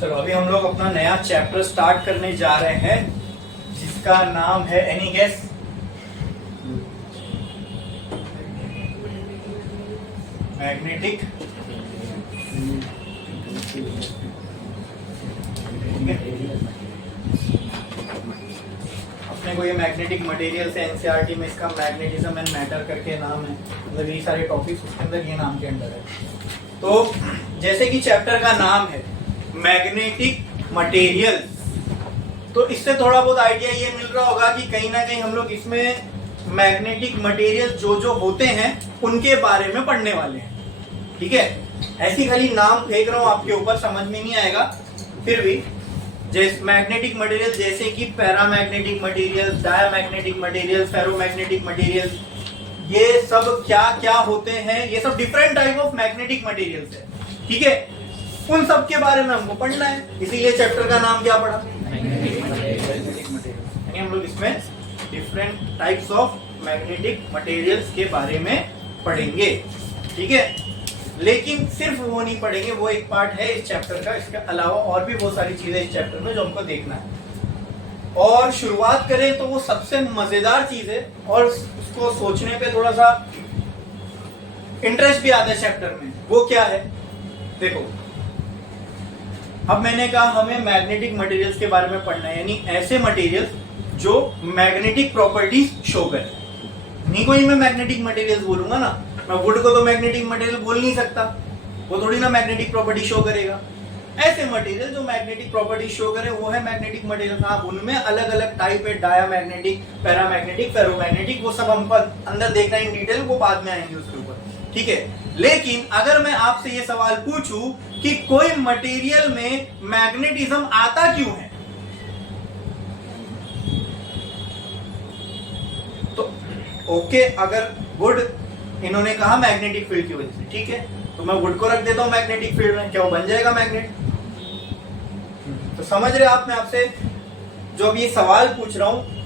चलो अभी हम लोग अपना नया चैप्टर स्टार्ट करने जा रहे हैं जिसका नाम है एनी गेस। मैग्नेटिक। अपने को ये मैग्नेटिक मटेरियल से एनसीईआरटी में इसका मैग्नेटिज्म एंड मैटर करके नाम है, मतलब यही सारे टॉपिक्स उसके अंदर ये नाम के अंदर है। तो जैसे कि चैप्टर का नाम है मैग्नेटिक मटेरियल, तो इससे थोड़ा बहुत आइडिया ये मिल रहा होगा कि कहीं ना कहीं हम लोग इसमें मैग्नेटिक मटेरियल जो जो होते हैं उनके बारे में पढ़ने वाले हैं। ठीक है, ऐसी खाली नाम फेंक रहा हूं आपके ऊपर, समझ में नहीं आएगा फिर भी। जैसे मैग्नेटिक मटेरियल जैसे कि paramagnetic material, diamagnetic material, ferromagnetic material, ये सब क्या क्या होते हैं, ये सब different type of magnetic materials है। ठीक है, उन सब के बारे में हमको पढ़ना है, इसीलिए चैप्टर का नाम क्या पढ़ा, मैग्नेटिक मटेरियल। यानी हम लोग इसमें different types of magnetic materials के बारे में पढ़ेंगे। ठीक है, लेकिन सिर्फ वो नहीं पढ़ेंगे, वो एक पार्ट है इस चैप्टर का, इसके अलावा और भी बहुत सारी चीजें इस चैप्टर में जो हमको देखना है। और शुरुआत करें तो वो सबसे मजेदार चीज है और उसको सोचने पे थोड़ा सा इंटरेस्ट भी आता है चैप्टर में, वो क्या है देखो। अब मैंने कहा हमें मैग्नेटिक मटेरियल्स के बारे में पढ़ना है, यानी ऐसे मटेरियल्स जो मैग्नेटिक प्रॉपर्टीज शो करें। नहीं कोई मैं मैग्नेटिक मटेरियल्स बोलूंगा ना, मैं वुड को तो मैग्नेटिक मटेरियल बोल नहीं सकता, वो थोड़ी ना मैग्नेटिक प्रॉपर्टी शो करेगा। ऐसे मटेरियल जो मैग्नेटिक प्रॉपर्टी शो करे वो है मैग्नेटिक मटेरियल। हाँ, उनमें अलग अलग टाइप है, डायामैग्नेटिक, पैरामैग्नेटिक, फेरोमैग्नेटिक, वो सब हमको अंदर देखना इन डिटेल, वो बाद में आएंगे उसके ऊपर। ठीक है, लेकिन अगर मैं आपसे ये सवाल पूछूं कि कोई मटेरियल में मैग्नेटिज्म आता क्यों है, तो ओके, अगर वुड इन्होंने कहा मैग्नेटिक फील्ड की वजह से, ठीक है, तो मैं वुड को रख देता हूं मैग्नेटिक फील्ड में, क्या वो बन जाएगा मैग्नेट? तो समझ रहे आप, मैं आपसे जो अब ये सवाल पूछ रहा हूं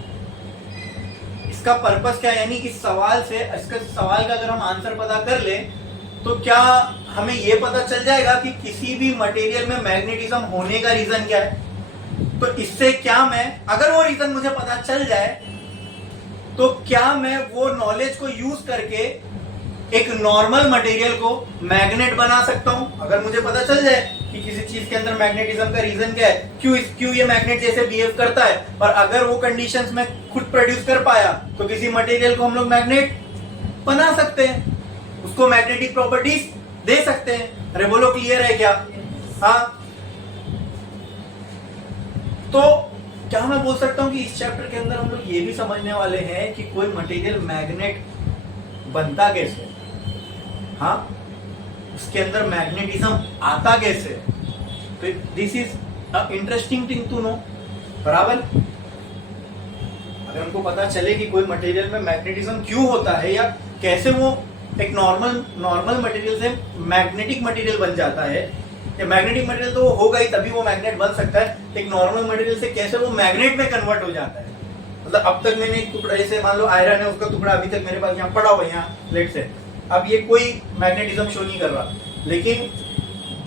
इसका पर्पस क्या है, यानी इस सवाल से, इसका सवाल का अगर हम आंसर पता कर ले तो क्या हमें ये पता चल जाएगा कि किसी भी मटेरियल में मैग्नेटिज्म होने का रीजन क्या है। तो इससे क्या मैं, अगर वो रीजन मुझे पता चल जाए तो क्या मैं वो नॉलेज को यूज करके एक नॉर्मल मटेरियल को मैग्नेट बना सकता हूं। अगर मुझे पता चल जाए कि किसी चीज के अंदर मैग्नेटिज्म का रीजन क्या है, क्यों ये मैग्नेट जैसे बिहेव करता है, और अगर वो कंडीशंस में खुद प्रोड्यूस कर पाया तो किसी मटेरियल को हम लोग मैग्नेट बना सकते हैं, उसको मैग्नेटिक प्रॉपर्टीज दे सकते हैं। अरे बोलो क्लियर है क्या? हाँ, तो क्या मैं बोल सकता हूं कि इस चैप्टर के अंदर हम लोग ये भी समझने वाले हैं कि कोई मटेरियल मैग्नेट बनता कैसे, हाँ, उसके अंदर मैग्नेटिज्म आता कैसे। तो this is a interesting thing to know, बराबर। अगर हमको पता चले कि कोई मटेरियल में मैग्नेटिज्म क्यों होता है, या कैसे वो एक नॉर्मल मटेरियल से मैग्नेटिक मटेरियल बन जाता है, या मैग्नेटिक मटेरियल तो होगा ही तभी वो मैग्नेट बन सकता है, एक नॉर्मल मटेरियल से कैसे वो मैग्नेट में कन्वर्ट हो जाता है। मतलब अब तक मैंने एक टुकड़ा, जैसे मान लो आयरन है, उसका टुकड़ा अभी तक मेरे पास यहाँ पड़ा हुआ है, यहाँ प्लेट से, अब ये कोई मैग्नेटिज्म शो नहीं कर रहा, लेकिन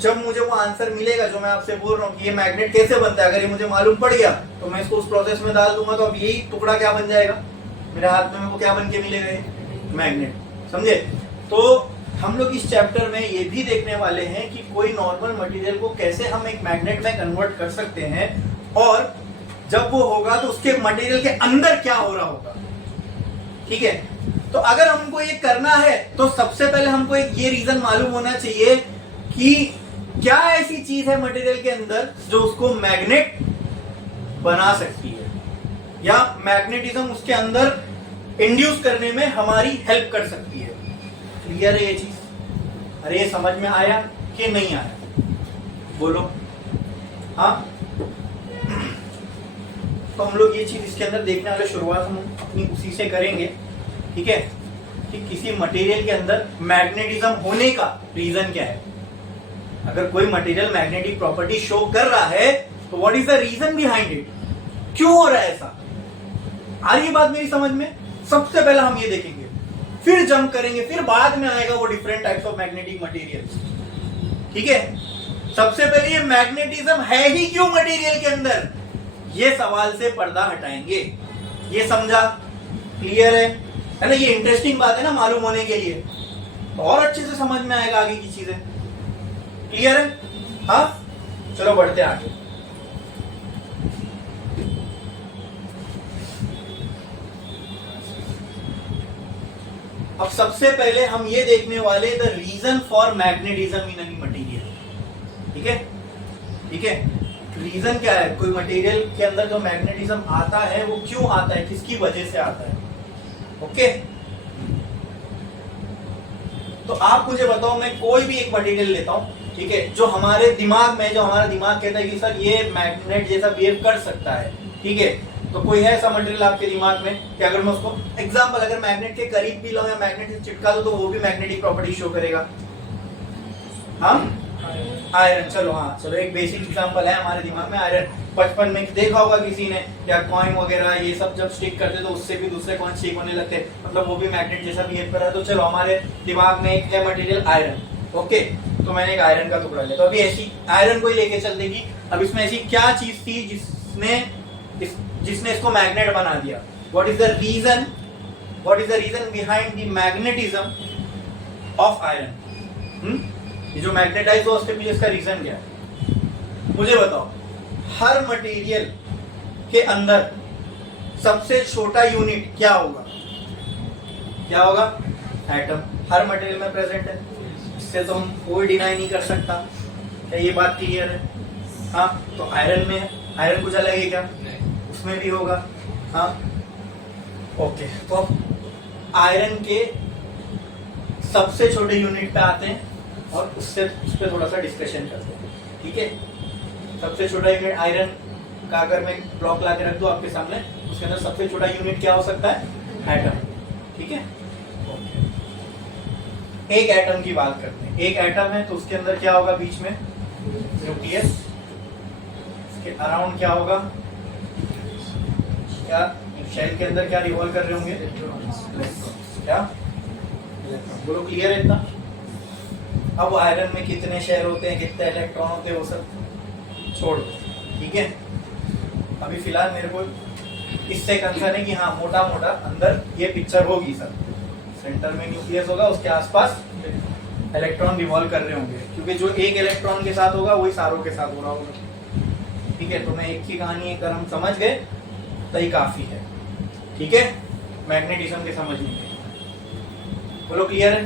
जब मुझे वो आंसर मिलेगा जो मैं आपसे बोल रहा हूँ कि ये मैग्नेट कैसे बनता है, अगर ये मुझे मालूम पड़ गया तो मैं इसको उस प्रोसेस में डाल दूंगा, तो अब यही टुकड़ा क्या बन जाएगा मेरे हाथ में, वो क्या बन के मिलेगा, मैग्नेट। समझे? तो हम लोग इस चैप्टर में ये भी देखने वाले हैं कि कोई नॉर्मल मटेरियल को कैसे हम एक मैग्नेट में कन्वर्ट कर सकते हैं, और जब वो होगा तो उसके मटेरियल के अंदर क्या हो रहा होगा। ठीक है, तो अगर हमको ये करना है तो सबसे पहले हमको एक ये रीजन मालूम होना चाहिए कि क्या ऐसी चीज है मटेरियल के अंदर जो उसको मैग्नेट बना सकती है, या मैग्नेटिज्म उसके अंदर इंड्यूस करने में हमारी हेल्प कर सकती है। क्लियर है ये चीज? अरे ये समझ में आया कि नहीं आया, बोलो। हाँ, तो हम लोग ये चीज इसके अंदर देखने वाले, शुरुआत हम अपनी उसी से करेंगे। ठीक है, कि किसी मटेरियल के अंदर मैग्नेटिज्म होने का रीजन क्या है। अगर कोई मटेरियल मैग्नेटिक प्रॉपर्टी शो कर रहा है तो what is the reason behind it, क्यों हो रहा है ऐसा। आ रही बात मेरी समझ में? सबसे पहले हम ये देखेंगे, फिर जंप करेंगे, फिर बाद में आएगा वो different types of magnetic materials. ठीक है, सबसे पहले ये मैग्नेटिज्म है ही क्यों मटेरियल के अंदर, ये सवाल से पर्दा हटाएंगे। ये समझा? क्लियर है ना? ये इंटरेस्टिंग बात है ना मालूम होने के लिए, और अच्छे से समझ में आएगा आगे की चीजें। क्लियर है? हाँ, चलो बढ़ते आगे। अब सबसे पहले हम ये देखने वाले the reason for magnetism in any material. ठीक है, ठीक है। रीजन क्या है? कोई मटेरियल के अंदर जो मैग्नेटिज्म आता है वो क्यों आता है, किसकी वजह से आता है। ओके, तो आप मुझे बताओ, मैं कोई भी एक मटेरियल लेता हूं, ठीक है, जो हमारे दिमाग में, जो हमारा दिमाग कहता है कि सर ये मैग्नेट जैसा बिहेव कर सकता है, ठीक है, तो कोई है ऐसा मटेरियल आपके दिमाग में कि अगर मैं उसको एग्जांपल अगर मैग्नेट के करीब भी लाऊं या मैग्नेट से चिपका दूं तो वो भी मैग्नेटिक प्रॉपर्टी शो करेगा? हाँ, आयरन। चलो हाँ, चलो एक बेसिक एग्जांपल है हमारे दिमाग में, आयरन। बचपन में देखा होगा किसी ने, या कॉइन वगैरह ये सब जब स्टिक करते तो उससे भी दूसरे कॉइन स्टिक होने लगते, मतलब वो भी मैग्नेट जैसा बिहेव कर रहा है। तो चलो हमारे दिमाग में एक है मटेरियल आयरन। ओके, तो मैंने एक आयरन का टुकड़ा लिया, तो अभी ऐसी आयरन को ही लेके चल देगी। अब इसमें ऐसी क्या चीज थी जिसने इसको मैग्नेट बना दिया? What is the reason, what is the reason behind the magnetism of iron? ये जो मैग्नेटाइज हुआ उसके पीछे इसका रीजन क्या है? मुझे बताओ। हर मटेरियल के अंदर सबसे छोटा यूनिट क्या होगा? क्या होगा? एटम। हर मटेरियल में प्रेजेंट है, इससे तो हम कोई डिनाई नहीं कर सकता। क्या ये बात क्लियर है? हाँ, तो आयरन में है, आयरन कुछ अलग है क्या? उसमें भी होगा। हाँ, ओके, तो आयरन के सबसे छोटे यूनिट पे आते हैं और उस पर थोड़ा सा डिस्कशन करते हैं। ठीक है, सबसे छोटा यूनिट आयरन का अगर मैं ब्लॉक ला के रख दूं आपके सामने, उसके अंदर सबसे छोटा यूनिट क्या हो सकता है? एटम। ठीक है, एक एटम की बात करते हैं। एक एटम है तो उसके अंदर क्या होगा? बीच में न्यूक्लियस, उसके अराउंड क्या होगा? क्या शेल के अंदर क्या रिवॉल्व कर रहे होंगे? क्या? बोलो, क्लियर है इतना? अब आयरन में कितने शेल होते हैं, कितने इलेक्ट्रॉन होते हैं, वो सब छोड़ दो। ठीक है, अभी फिलहाल मेरे को इससे कंसर्न है कि हाँ, मोटा मोटा अंदर ये पिक्चर होगी सर। सेंटर में न्यूक्लियस होगा, उसके आसपास इलेक्ट्रॉन रिवॉल्व कर रहे होंगे, क्योंकि जो एक इलेक्ट्रॉन के साथ होगा वही सारों के साथ हो रहा होगा। ठीक है, तो मैं एक की कहानी अगर हम समझ गए तो ही काफी है। ठीक है, मैग्नेटिज्म के समझने के। बोलो, क्लियर है?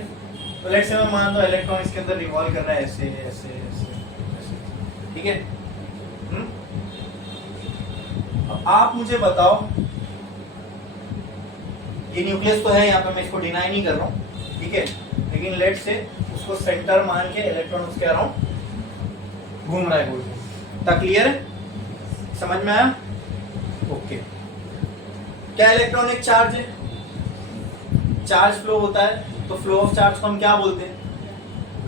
तो लेट्स से मैं मान लो इलेक्ट्रॉन इसके अंदर रिवॉल्व कर रहा है ऐसे ऐसे ऐसे ऐसे। ठीक है, अब आप मुझे बताओ, ये न्यूक्लियस तो है यहाँ पे, मैं इसको डिनाई नहीं कर रहा हूँ। ठीक है, लेकिन लेट से उसको सेंटर मान के इलेक्ट्रॉन उसके अराउंड घूम रहा है गोल गोल। तक क्लियर है? समझ में आया? ओके, क्या इलेक्ट्रॉनिक चार्ज है? चार्ज फ्लो होता है, तो फ्लो ऑफ चार्ज को हम क्या बोलते हैं?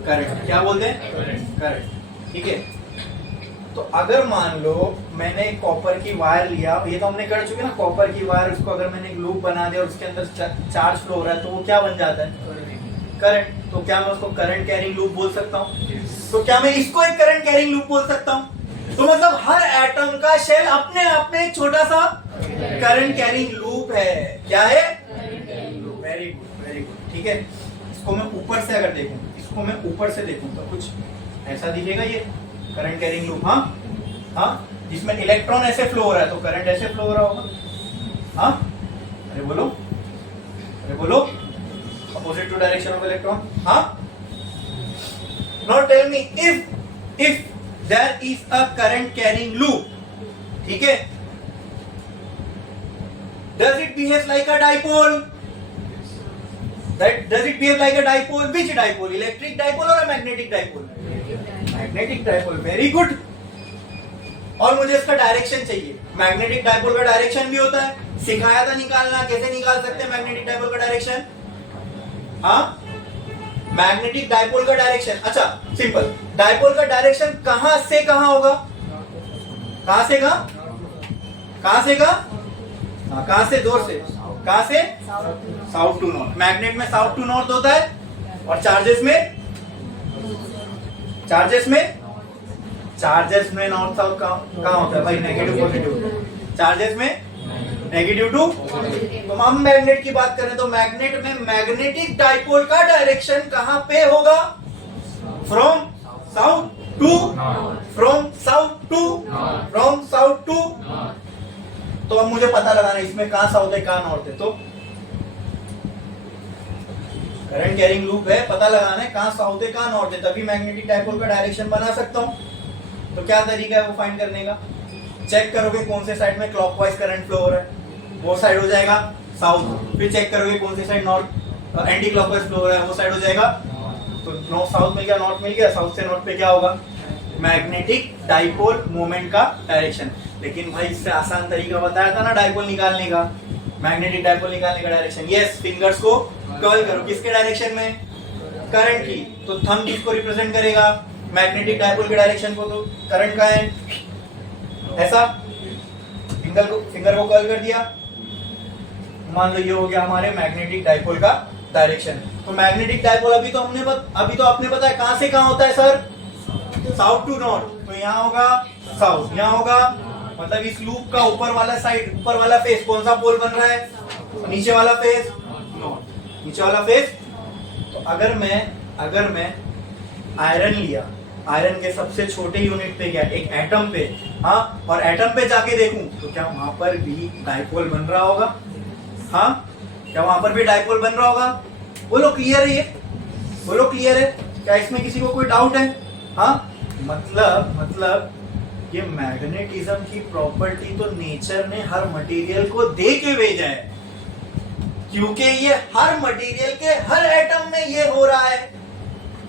करंट। क्या बोलते हैं? करंट। ठीक है, तो अगर मान लो मैंने एक कॉपर की वायर लिया, ये तो हमने कर चुके ना, कॉपर की वायर, उसको अगर मैंने एक लूप बना दिया और उसके अंदर चार्ज फ्लो हो रहा है, तो वो क्या बन जाता है? करंट। तो क्या मैं उसको करंट कैरिंग लूप बोल सकता हूँ? तो क्या मैं इसको एक करंट कैरिंग लूप बोल सकता हूँ? तो मतलब हर एटम का शेल अपने आप में एक छोटा सा करंट कैरिंग लूप है। क्या है? Very good, very good. ठीक है, इसको मैं ऊपर से अगर देखूं, इसको मैं ऊपर से देखूं तो कुछ ऐसा दिखेगा, ये करंट कैरिंग लूप। हाँ हाँ, जिसमें इलेक्ट्रॉन ऐसे फ्लो हो रहा है तो करंट ऐसे फ्लो हो रहा होगा। हाँ, अरे बोलो, अरे बोलो, opposite to direction of electron. हाँ, now tell me, if there is a current carrying loop, ठीक है, does it behave like a dipole? Does it behave like a dipole? Which dipole? Electric dipole or a magnetic dipole? Magnetic dipole. Very good. और मुझे इसका direction चाहिए। Magnetic dipole का direction भी होता है, सिखाया था निकालना। कैसे निकाल सकते हैं मैग्नेटिक डाइपोल का डायरेक्शन? हाँ, मैग्नेटिक डाइपोल का डायरेक्शन, अच्छा सिंपल, डाइपोल का डायरेक्शन कहां से कहां होगा? कहां से कहां? कहां से कहां? कहां से? जोर से। कहां से? South to north. मैग्नेट में साउथ टू नॉर्थ होता है, और चार्जेस में चार्जेस में नॉर्थ साउथ कहाँ होता है भाई? Negative positive. चार्जेस में नेगेटिव टू। तो हम मैग्नेट की बात करें तो मैग्नेट में मैग्नेटिक डाइपोल का डायरेक्शन कहां पे होगा? From south to, from south to, from south to. तो अब मुझे पता लगाना है इसमें कहां साउथ है कहां नॉर्थ है। तो करंट कैरिंग लूप है, पता लगाना है कहां साउथ है कहां नॉर्थ है, तभी मैग्नेटिक डाइपोल का डायरेक्शन बना सकता हूं। तो क्या तरीका है वो फाइंड करने का? चेक करोगे कौन से साइड में क्लॉकवाइज करंट फ्लो हो रहा है, वो साइड हो जाएगा साउथ। फिर चेक करोगे कौन सी side north anti clockwise flow हो रहा है, वो साइड हो जाएगा। तो नॉर्थ साउथ मिल गया, नॉर्थ मिल गया, साउथ से नॉर्थ पे क्या होगा? मैग्नेटिक डाइपोल मोमेंट का डायरेक्शन। लेकिन भाई इससे आसान तरीका बताया था ना डाइपोल निकालने का, मैग्नेटिक डाइपोल निकालने का डायरेक्शन। यस, फिंगर्स को कर्ल करो, किसके डायरेक्शन में? करंट की। तो थंब किसको रिप्रेजेंट करेगा? मैग्नेटिक डाइपोल के डायरेक्शन को। तो करंट का है ऐसा, फिंगर को कर्ल कर दिया, मान लो ये हो गया हमारे मैग्नेटिक डाइपोल का डायरेक्शन। तो मैग्नेटिक डाइपोल अभी तो आपने बताया कहां से कहां होता है सर? South to north. तो यहाँ होगा साउथ, यहाँ होगा, मतलब इस लूप का ऊपर वाला साइड, ऊपर वाला फेस कौन सा पोल बन रहा है? नीचे वाला फेस नॉर्थ, नीचे वाला फेस। तो अगर मैं आयरन लिया, आयरन के सबसे छोटे यूनिट पे गया, एक एटम पे, हाँ, और एटम पे जाके देखूं तो क्या वहां पर भी डाइपोल बन रहा होगा? हाँ, क्या वहां पर भी डाइपोल बन रहा होगा? बोलो क्लियर है ये? बोलो क्लियर है? क्या इसमें किसी को कोई डाउट है? हाँ, मतलब ये मैग्नेटिज्म की प्रॉपर्टी तो नेचर ने हर मटेरियल को दे के भेजा है, क्योंकि ये हर मटेरियल के हर एटम में ये हो रहा है।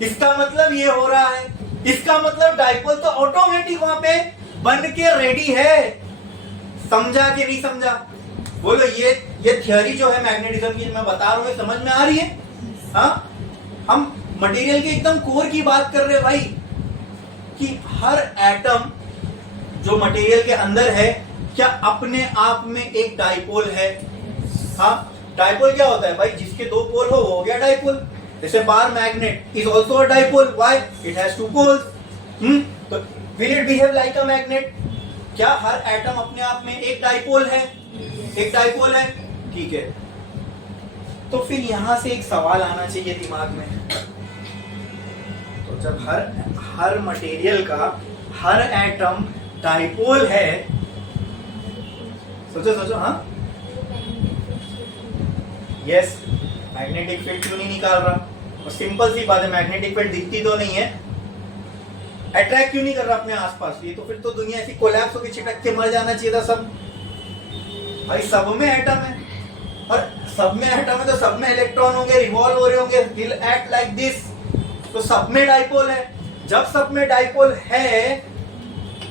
इसका मतलब ये हो रहा है, इसका मतलब डाइपोल तो ऑटोमेटिक वहां पे बन के रेडी है। समझा कि नहीं समझा? बोलो ये थियरी जो है मैग्नेटिज्म की मैं बता रहा हूं, समझ में आ रही है? हाँ, हम मटेरियल के एकदम कोर की बात कर रहे हैं भाई, कि हर एटम जो मटेरियल के अंदर है क्या अपने आप में एक डाइपोल है? हाँ, डाइपोल क्या होता है भाई? जिसके दो पोल हो वो हो गया डाइपोल। जैसे bar magnet is also a dipole, why? It has two poles. तो will it behave like a magnet? क्या हर एटम अपने आप में एक डाइपोल है? एक डाइपोल है, ठीक है। तो फिर यहां से एक सवाल आना चाहिए दिमाग में, तो जब हर मटेरियल का हर एटम डाइपोल है, सोचो, हाँ, यस, मैग्नेटिक फील्ड क्यों नहीं निकाल रहा? और सिंपल सी बात है, मैग्नेटिक फील्ड दिखती तो नहीं है, अट्रैक्ट क्यों नहीं कर रहा अपने आसपास? ये तो फिर तो दुनिया ऐसी कोलैप्स होकर चिपक के मर जाना चाहिए था सब। भाई सब में एटम है, और सब में एटम है तो सब में इलेक्ट्रॉन होंगे, रिवॉल्व हो रहे होंगे, विल एक्ट लाइक दिस। तो सब में डाइपोल है। जब सब में डाइपोल है,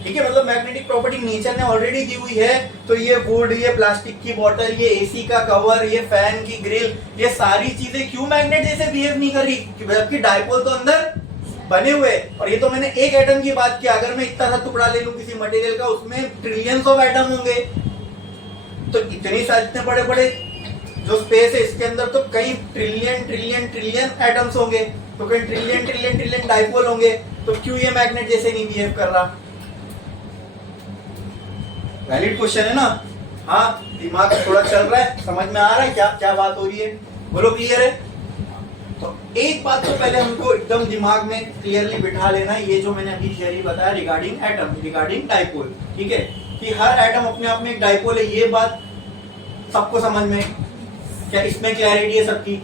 ठीक है, मतलब मैग्नेटिक प्रॉपर्टी नेचर ने ऑलरेडी दी हुई है, तो ये वुड, ये प्लास्टिक की बोतल, ये एसी का कवर, ये फैन की ग्रिल, ये सारी चीजें क्यों मैग्नेट जैसे बिहेव नहीं कर रही? जबकि डाइपोल तो अंदर बने हुए। और ये तो मैंने एक एटम की बात की, अगर मैं इतना सा टुकड़ा ले लूं किसी मटेरियल का, उसमें ट्रिलियंस ऑफ एटम होंगे। तो इतने सारे, इतने बड़े बड़े जो स्पेस है इसके अंदर, तो कई ट्रिलियन एटम्स होंगे, तो कई ट्रिलियन डाइपोल होंगे। तो क्यों ये मैग्नेट जैसे नहीं बिहेव कर रहा? वैलिड क्वेश्चन है ना? हाँ, दिमाग थोड़ा चल रहा है, समझ में आ रहा है क्या क्या बात हो रही है? बोलो क्लियर है? तो एक बात तो पहले हमको एकदम दिमाग में क्लियरली बिठा लेना है, ये जो मैंने अभी थियरी बताया रिगार्डिंग एटम, रिगार्डिंग डाइपोल, ठीक है, कि हर एटम अपने आप में एक डाइपोल है। ये बात सबको समझ में? क्या इसमें क्लैरिटी है सबकी?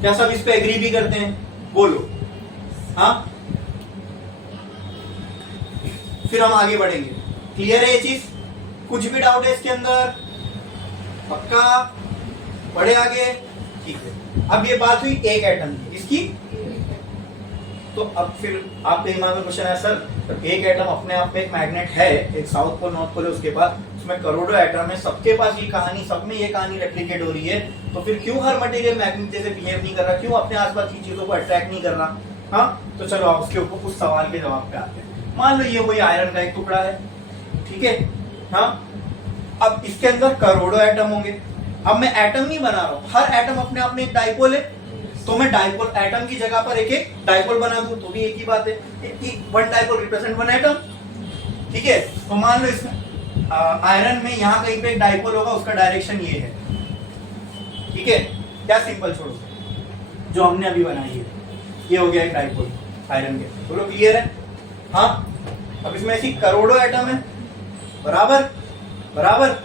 क्या सब इस पे एग्री भी करते हैं? बोलो हाँ। फिर हम आगे बढ़ेंगे। क्लियर है ये चीज? कुछ भी डाउट है इसके अंदर? पक्का? बढ़े आगे? ठीक है। अब ये बात हुई एक एटम की, इसकी। तो अब फिर आपके दिमाग में क्वेश्चन है, सर तो एक एटम अपने आप में एक मैग्नेट है, एक साउथ पोल नॉर्थ पोल है उसके पास, उसमें करोड़ों एटम है, सबके पास ये कहानी, सब में ये कहानी रेप्लिकेट हो रही है, तो फिर क्यों हर मटेरियल मैग्नेट जैसे बिहेव नहीं कर रहा? क्यों अपने आसपास की चीजों को अट्रैक्ट नहीं कर रहा? हाँ, तो चलो आप उसके ऊपर उस सवाल के जवाब पे आते हैं। मान लो ये कोई आयरन का एक टुकड़ा है, ठीक है, हाँ, अब इसके अंदर करोड़ों एटम होंगे। अब मैं एटम नहीं बना रहा हूं, हर एटम अपने आप में एक डाइपोल है, तो मैं डाइपोल एटम की जगह पर एक एक डाइपोल बना दूं तो भी एक ही बात है, one dipole represent one atom. ठीक है, तो मान लो इसमें आयरन में यहाँ कहीं पे एक डाइपोल होगा, उसका डायरेक्शन ये है, ठीक है, क्या सिंपल छोड़ो जो हमने अभी बनाई है, ये हो गया एक डाइपोल आयरन के, बोलो क्लियर है? हाँ, अब इसमें ऐसी करोड़ों एटम है, बराबर बराबर।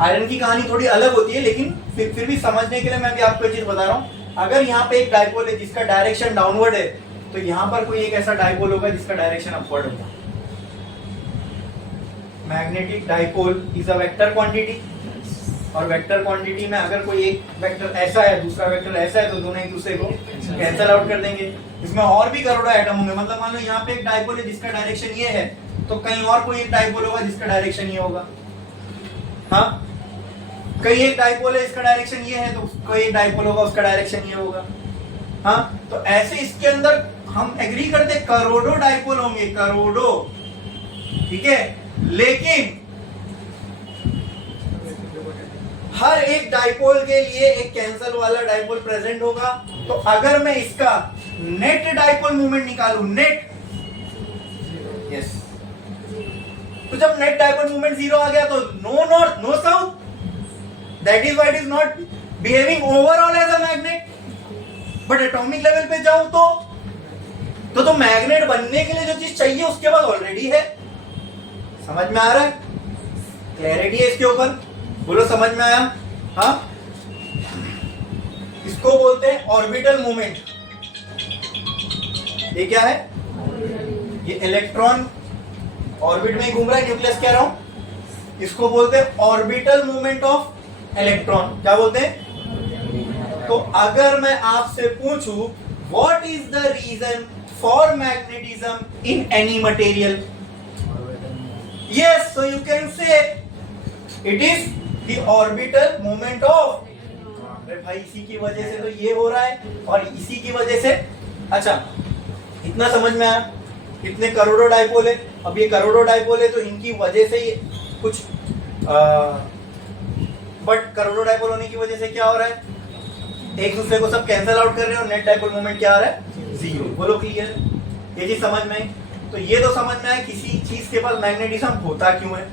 आयरन की कहानी थोड़ी अलग होती है, लेकिन फिर भी समझने के लिए मैं भी आपको एक चीज बता रहा हूँ। अगर यहाँ पे एक डाइपोल है जिसका डायरेक्शन डाउनवर्ड है, तो यहाँ पर कोई एक ऐसा डाइपोल होगा जिसका डायरेक्शन अपवर्ड होगा। Magnetic dipole is a vector quantity, और वेक्टर क्वांटिटी में अगर कोई एक वेक्टर ऐसा है, दूसरा वेक्टर ऐसा है, तो दोनों एक दूसरे को कैंसल आउट कर देंगे। इसमें और भी करोड़ों एटम होंगे, मतलब मान लो यहाँ पे एक डाइपोल है जिसका डायरेक्शन ये है, तो कहीं और कोई एक डाइपोल होगा जिसका डायरेक्शन ये होगा। हाँ, कहीं एक डाइपोल है इसका डायरेक्शन ये है, तो कोई एक डाइपोल होगा उसका डायरेक्शन ये होगा। हाँ, तो ऐसे इसके अंदर हम एग्री करते करोड़ों डाइपोल होंगे, करोड़ों, ठीक है, लेकिन हर एक डाइपोल के लिए एक कैंसल वाला डाइपोल प्रेजेंट होगा। तो अगर मैं इसका नेट डाइपोल मूवमेंट निकालूं, नेट, यस, तो जब नेट डाइपोल मूवमेंट 0 आ गया तो no north no south, that is why it is not behaving overall as a magnet. But atomic level पे जाऊं तो मैग्नेट बनने के लिए जो चीज चाहिए उसके बाद ऑलरेडी है। समझ में आ रहा है? क्लैरिटी है इसके ऊपर? बोलो समझ में आया? हाँ, इसको बोलते हैं ऑर्बिटल मूवमेंट। ये क्या है? ये इलेक्ट्रॉन ऑर्बिट में ही घूम रहा है, न्यूक्लियस कह रहा हूं, इसको बोलते हैं ऑर्बिटल मूवमेंट ऑफ इलेक्ट्रॉन। क्या बोलते हैं? तो अगर मैं आपसे पूछूं what is the reason for magnetism in any material, yes, so you can say it is the orbital movement of, अरे भाई इसी की वजह से तो ये हो रहा है, और इसी की वजह से, अच्छा इतना समझ में आया? कितने करोड़ों डाइपोल है, अब ये करोड़ों डाइपोल है तो इनकी वजह से ये कुछ बट करोड़ों डाइपोल होने की वजह से क्या हो रहा है? एक दूसरे को सब कैंसल आउट कर रहे हैं, और नेट डाइपोल मोमेंट क्या आ रहा है? 0। बोलो क्लियर? ये चीज समझ में आई? तो ये तो समझ में आया किसी चीज के पास मैग्नेटिज्म होता क्यों है।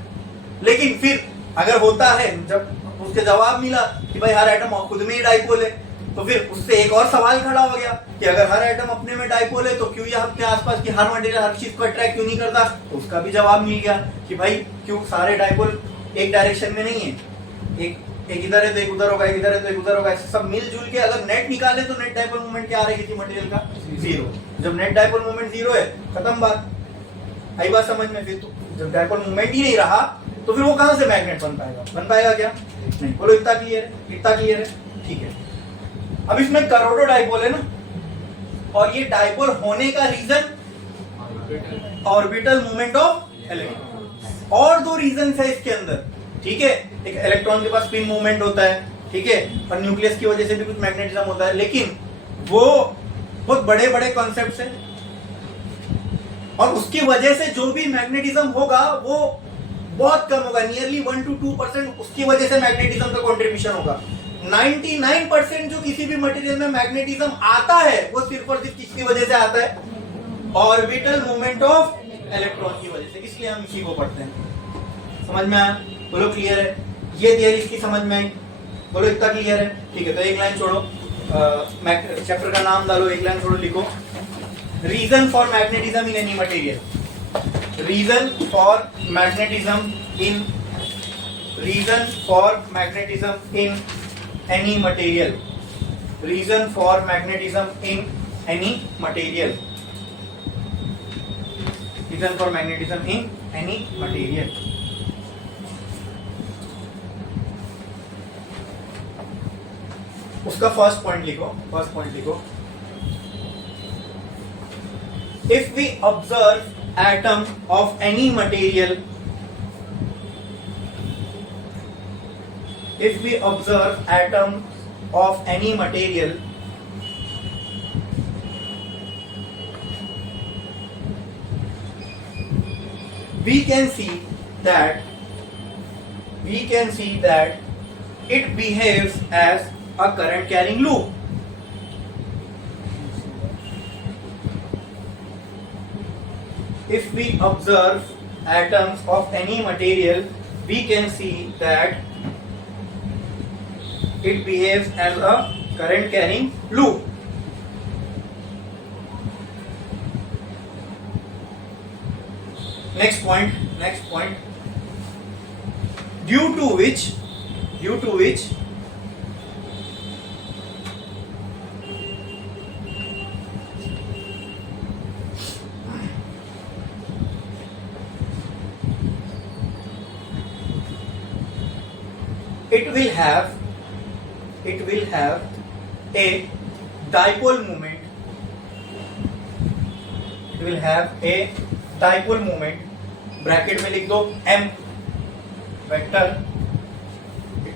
लेकिन फिर अगर होता है, जब उसके जवाब मिला कि भाई हर एटम खुद में ही डाइपोल है, तो फिर उससे एक और सवाल खड़ा हो गया कि अगर हर एटम अपने में डाइपोल है तो क्यों ये अपने आसपास की हर मटेरियल हर चीज को अट्रैक्ट क्यों नहीं करता? तो उसका भी जवाब मिल गया कि भाई क्यों सारे डाइपोल एक डायरेक्शन में नहीं है, एक इधर है तो एक उधर होगा, एक इधर है तो एक उधर होगा, सब मिलजुल के अगर नेट निकाले तो नेट डाइपोल मूवमेंट क्या आ रहा है किसी मटेरियल का? 0। जब नेट डाइपोल मूवमेंट 0 है, खत्म बात। आई बात समझ में? फिर तो जब डाइपोल मूवमेंट ही नहीं रहा तो फिर वो कहां से मैग्नेट बन पाएगा? बन पाएगा क्या? नहीं। बोलो इतना क्लियर है? इतना क्लियर है? ठीक है। अब इसमें करोड़ों डाइपोल है ना, और ये डाइपोल होने का reason orbital movement of electron. और 2 रीजन है इसके अंदर, ठीक है। एक इलेक्ट्रॉन के पास स्पिन मूवमेंट होता है, ठीक है, और न्यूक्लियस की वजह से भी कुछ मैग्नेटिज्म होता है, लेकिन वो बहुत बड़े बड़े कॉन्सेप्ट्स हैं, और उसकी वजह से जो भी मैग्नेटिज्म होगा वो बहुत कम होगा, नियरली 1 to 2% उसकी वजह से मैग्नेटिज्म का कंट्रीब्यूशन होगा। 99% जो किसी भी मटेरियल में मैग्नेटिज्म आता है वो सिर्फ और सिर्फ किसकी वजह से आता है? ऑर्बिटल मूवमेंट ऑफ इलेक्ट्रॉन की वजह से। इसलिए हम इसी को पढ़ते हैं। समझ में आया? बोलो क्लियर है? ये थियरी इसकी समझ में आई? बोलो इतना क्लियर है? ठीक है, तो एक लाइन छोड़ो, चैप्टर का नाम डालो, एक लाइन छोड़ो, लिखो reason for magnetism in any material. Reason for magnetism in, reason for magnetism in any material, reason for magnetism in any material, reason for magnetism in any material. उसका first point लिखो, first point लिखो, if we observe atom of any material, if we observe atom of any material, we can see that it behaves as a current carrying loop. If we observe atoms of any material, we can see that it behaves as a current carrying loop. Next point, due to which it will have a dipole moment. It will have a dipole moment. Bracket में लिख दो m vector,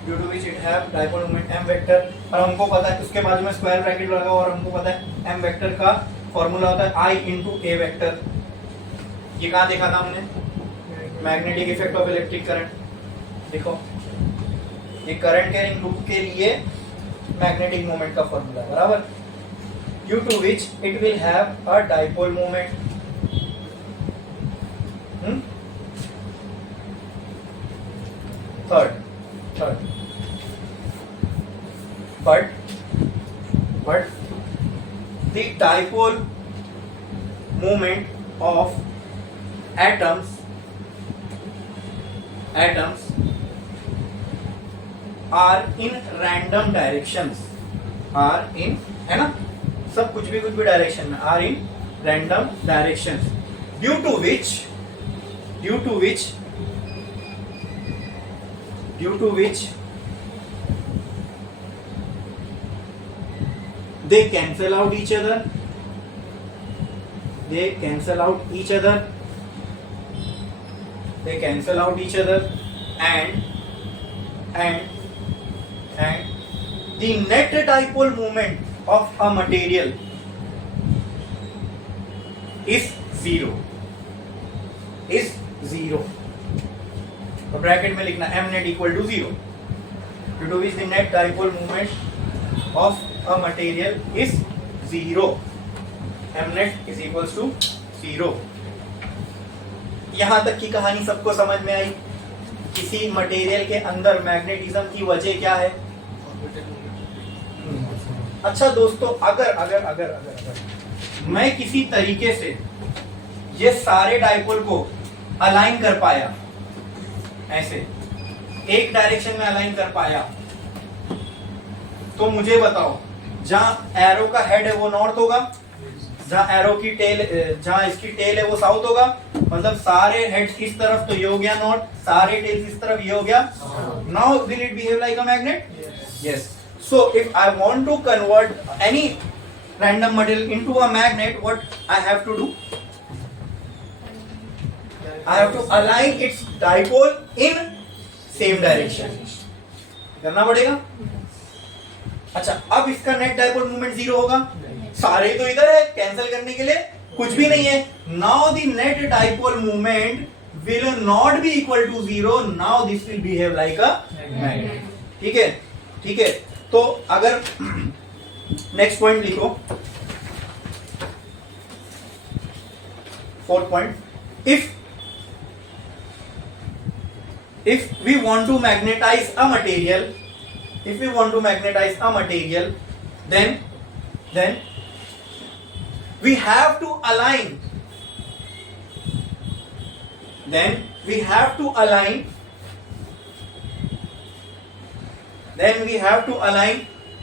due to which it have dipole moment m vector, और हमको पता है उसके बाद में स्क्वायर ब्रैकेट लगा और हमको पता है m वेक्टर का फॉर्मूला होता है I इंटू a वेक्टर। ये कहाँ देखा था हमने? Magnetic effect of electric current. देखो ये करंट कैरिंग लूप के लिए मैग्नेटिक मोमेंट का फॉर्मूला है, बराबर। Due to which it will have a dipole moment. Third, but the dipole moment of atoms are in random directions, are in, है ना, सब कुछ भी डायरेक्शन में, are in random directions, due to which they cancel out each other, and the net dipole moment of a material is zero. तो bracket में लिखना m net equal to 0, due to which the net dipole moment of a material is 0. m net is equals to 0. यहां तक की कहानी सबको समझ में आई? किसी मटेरियल के अंदर मैग्नेटिज्म की वजह क्या है? अच्छा दोस्तों, अगर मैं किसी तरीके से ये सारे डाइपोल को अलाइन कर पाया, ऐसे एक डायरेक्शन में अलाइन कर पाया, तो मुझे बताओ जहां एरो का हेड है वो नॉर्थ होगा, जहां एरो की टेल, जहां इसकी टेल है वो साउथ होगा। मतलब सारे हेड्स इस तरफ तो ये हो गया नॉर्थ, सारे टेल्स इस तरफ ये हो गया। Now will it behave like a magnet? Yes. So if I want to convert any random material into a magnet, what I have to do? I have to align its dipole in same direction. करना पड़ेगा। अच्छा, अब इसका net dipole moment 0 होगा, सारे तो इधर है, कैंसिल करने के लिए कुछ भी नहीं है। Now the net dipole moment will not be equal to 0, now this will behave like a magnet. ठीक है। तो अगर नेक्स्ट पॉइंट लिखो, 4th point, if we want to magnetize a material, then we have to align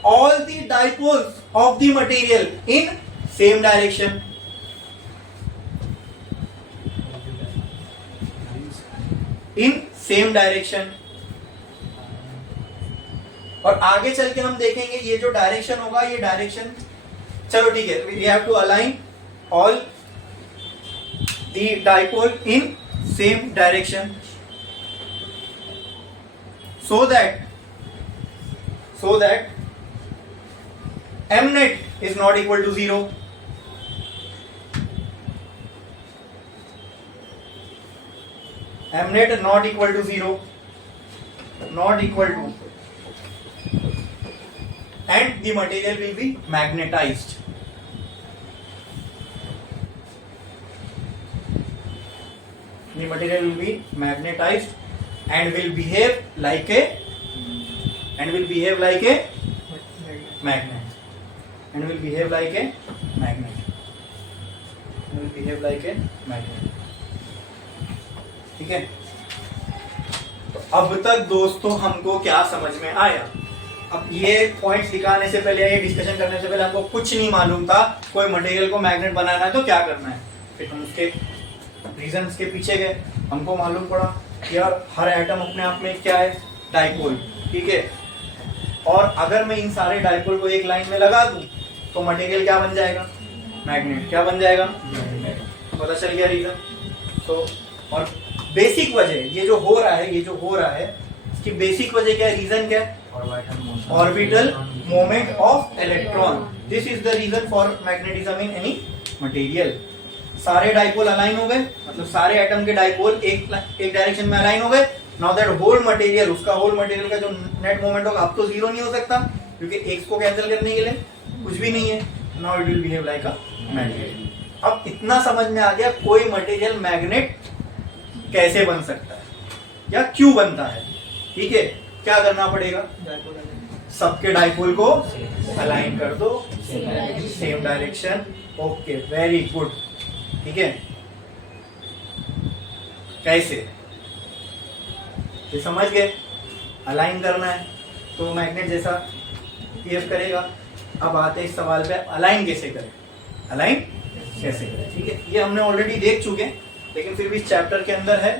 all the dipoles of the material in same direction. और आगे चल के हम देखेंगे ये जो डायरेक्शन होगा, ये डायरेक्शन, चलो ठीक है, we have to align all the dipole in same direction so that m net is not equal to 0. m net not equal to 0, not equal to, and the material will be magnetized. the material will be magnetized and will behave like a magnet and will behave like a magnet. ठीक है, तो अब तक दोस्तों हमको क्या समझ में आया? अब ये पॉइंट्स दिखाने से पहले, ये डिस्कशन करने से पहले हमको कुछ नहीं मालूम था कोई मटेरियल को मैग्नेट बनाना है तो क्या करना है। फिर हम उसके रीजंस के पीछे गए, हमको मालूम पड़ा कि यार हर एटम अपने आप में क्या है, डाइपोल, ठीक है। और अगर मैं इन सारे डाइपोल को एक लाइन में लगा दूं तो मटेरियल क्या बन जाएगा, मैग्नेट। क्या बन जाएगा, पता चल गया रीजन। तो और बेसिक वजह ये जो हो रहा है इसकी बेसिक वजह क्या है, रीजन क्या है, orbital moment of electron. This is the reason for magnetism in any material. सारे डाइपोल अलाइन हो गए, मतलब सारे एटम के डाइपोल एक डायरेक्शन में अलाइन हो गए। नाउ दैट होल मटेरियल, उसका होल मटेरियल का जो नेट मोमेंट होगा अब तो जीरो नहीं हो सकता क्योंकि एक्स को कैंसिल करने के लिए कुछ भी नहीं है। Now it will behave like a magnet. अब इतना समझ में आ गया कोई मटेरियल मैग्नेट कैसे बन सकता है या क्यों बनता है, ठीक है। क्या करना पड़ेगा, सबके डाइपोल को अलाइन कर दो same direction. Okay, very good, ठीक है। कैसे, ये समझ गए, अलाइन करना है तो मैग्नेट जैसा बिहेव करेगा। अब आते हैं इस सवाल पे, अलाइन कैसे करें, ठीक है। ये हमने ऑलरेडी देख चुके हैं लेकिन फिर भी इस चैप्टर के अंदर है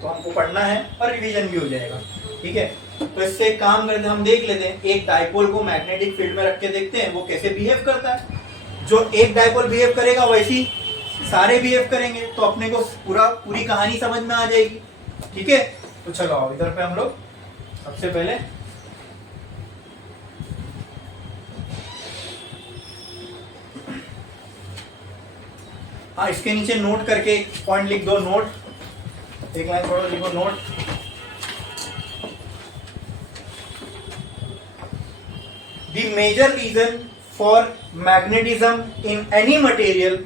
तो हमको पढ़ना है और रिवीजन भी हो जाएगा, ठीक है। तो इससे एक काम करते हैं, हम देख लेते हैं एक डाइपोल को मैग्नेटिक फील्ड में रख के देखते हैं वो कैसे बिहेव करता है। जो एक डाइपोल बिहेव करेगा वैसी सारे बिहेव करेंगे तो अपने को पूरी कहानी समझ में आ जाएगी, ठीक है। तो चलो आओ इधर पे हम लोग सबसे पहले इसके नीचे नोट करके एक पॉइंट लिख दो, नोट, एक लाइन छोड़ो, लिखो note. The major reason for magnetism in any material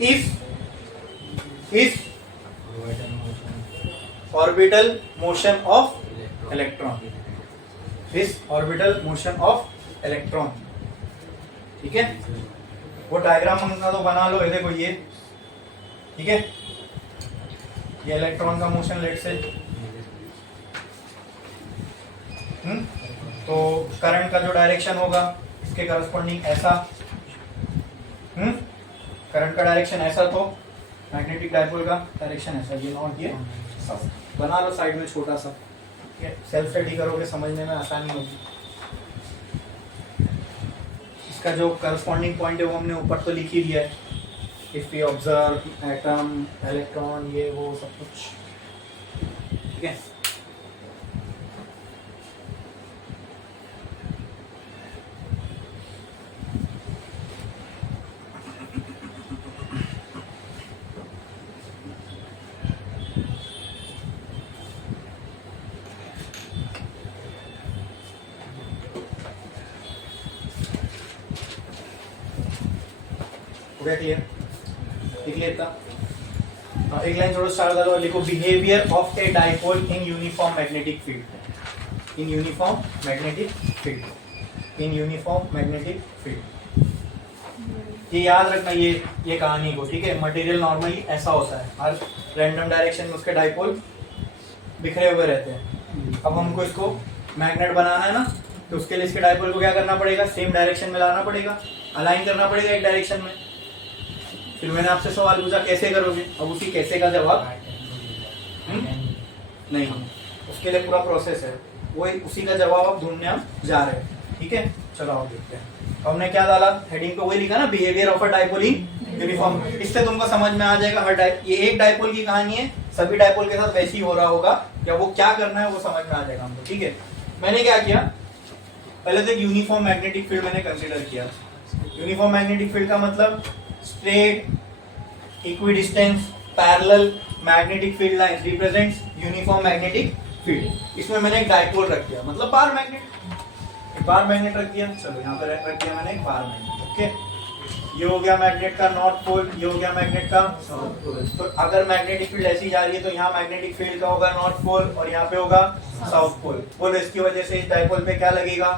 is orbital motion of electron, ठीक है। वो डायग्राम हमका तो बना लो, ये देखो ये, ठीक है। ये इलेक्ट्रॉन का मोशन लेट से, तो करंट का जो डायरेक्शन होगा इसके करस्पॉन्डिंग ऐसा, करंट का डायरेक्शन ऐसा तो मैग्नेटिक डाइपोल का डायरेक्शन ऐसा। ये नॉट, ये सब बना लो साइड में छोटा सा, सेल्फ स्टडी करोगे समझने में आसानी होगी। इसका जो करस्पॉन्डिंग पॉइंट है वो हमने ऊपर तो लिख ही दिया है, if we observe atom, electron, ये वो सब कुछ, ठीक है। हो गया क्लियर, लिख लेता। एक लाइन थोड़ा स्टार्ट करो, लिखो behaviour of a dipole in uniform magnetic field, in uniform magnetic field. ये याद रखना, ये कहानी को, ठीक है। मटेरियल नॉर्मली ऐसा होता है, हर रैंडम डायरेक्शन में उसके डाइपोल बिखरे हुए रहते हैं। अब हमको इसको मैग्नेट बनाना है ना, तो उसके लिए इसके डाइपोल को क्या करना पड़ेगा, सेम डायरेक्शन में लाना पड़ेगा, अलाइन करना पड़ेगा एक डायरेक्शन में। फिर मैंने आपसे सवाल पूछा कैसे करोगे, अब उसी कैसे का जवाब नहीं, उसके लिए पूरा प्रोसेस है, वो उसी का जवाब आप ढूंढने हम जा रहे हैं, ठीक है। चलो आप देखते हैं। हमने क्या डाला, हेडिंग पे वही लिखा ना, behaviour of a dipole in uniform. इससे तुमको समझ में आ जाएगा हर ये एक डाइपोल की कहानी है, सभी डाइपोल के साथ वैसे ही हो रहा होगा, या वो क्या करना है वो समझ में आ जाएगा हमको, ठीक है। मैंने क्या किया, पहले तो एक यूनिफॉर्म मैग्नेटिक फील्ड मैंने कंसीडर किया। यूनिफॉर्म मैग्नेटिक फील्ड का मतलब straight, equidistance, parallel magnetic field lines represents uniform magnetic field. इसमें मैंने एक डाइपोल रख दिया, मतलब बार मैग्नेट, एक बार मैग्नेट रख दिया। चलो यहाँ पर रख दिया मैंने एक बार मैग्नेट, ओके। ये हो गया मैग्नेट का नॉर्थ पोल, ये हो गया मैग्नेट का साउथ पोल। तो अगर मैग्नेटिक फील्ड ऐसी जा रही है तो यहाँ मैग्नेटिक फील्ड का होगा नॉर्थ पोल और यहाँ पे होगा साउथ पोल। बोलो इसकी वजह से इस डायपोल पे क्या लगेगा?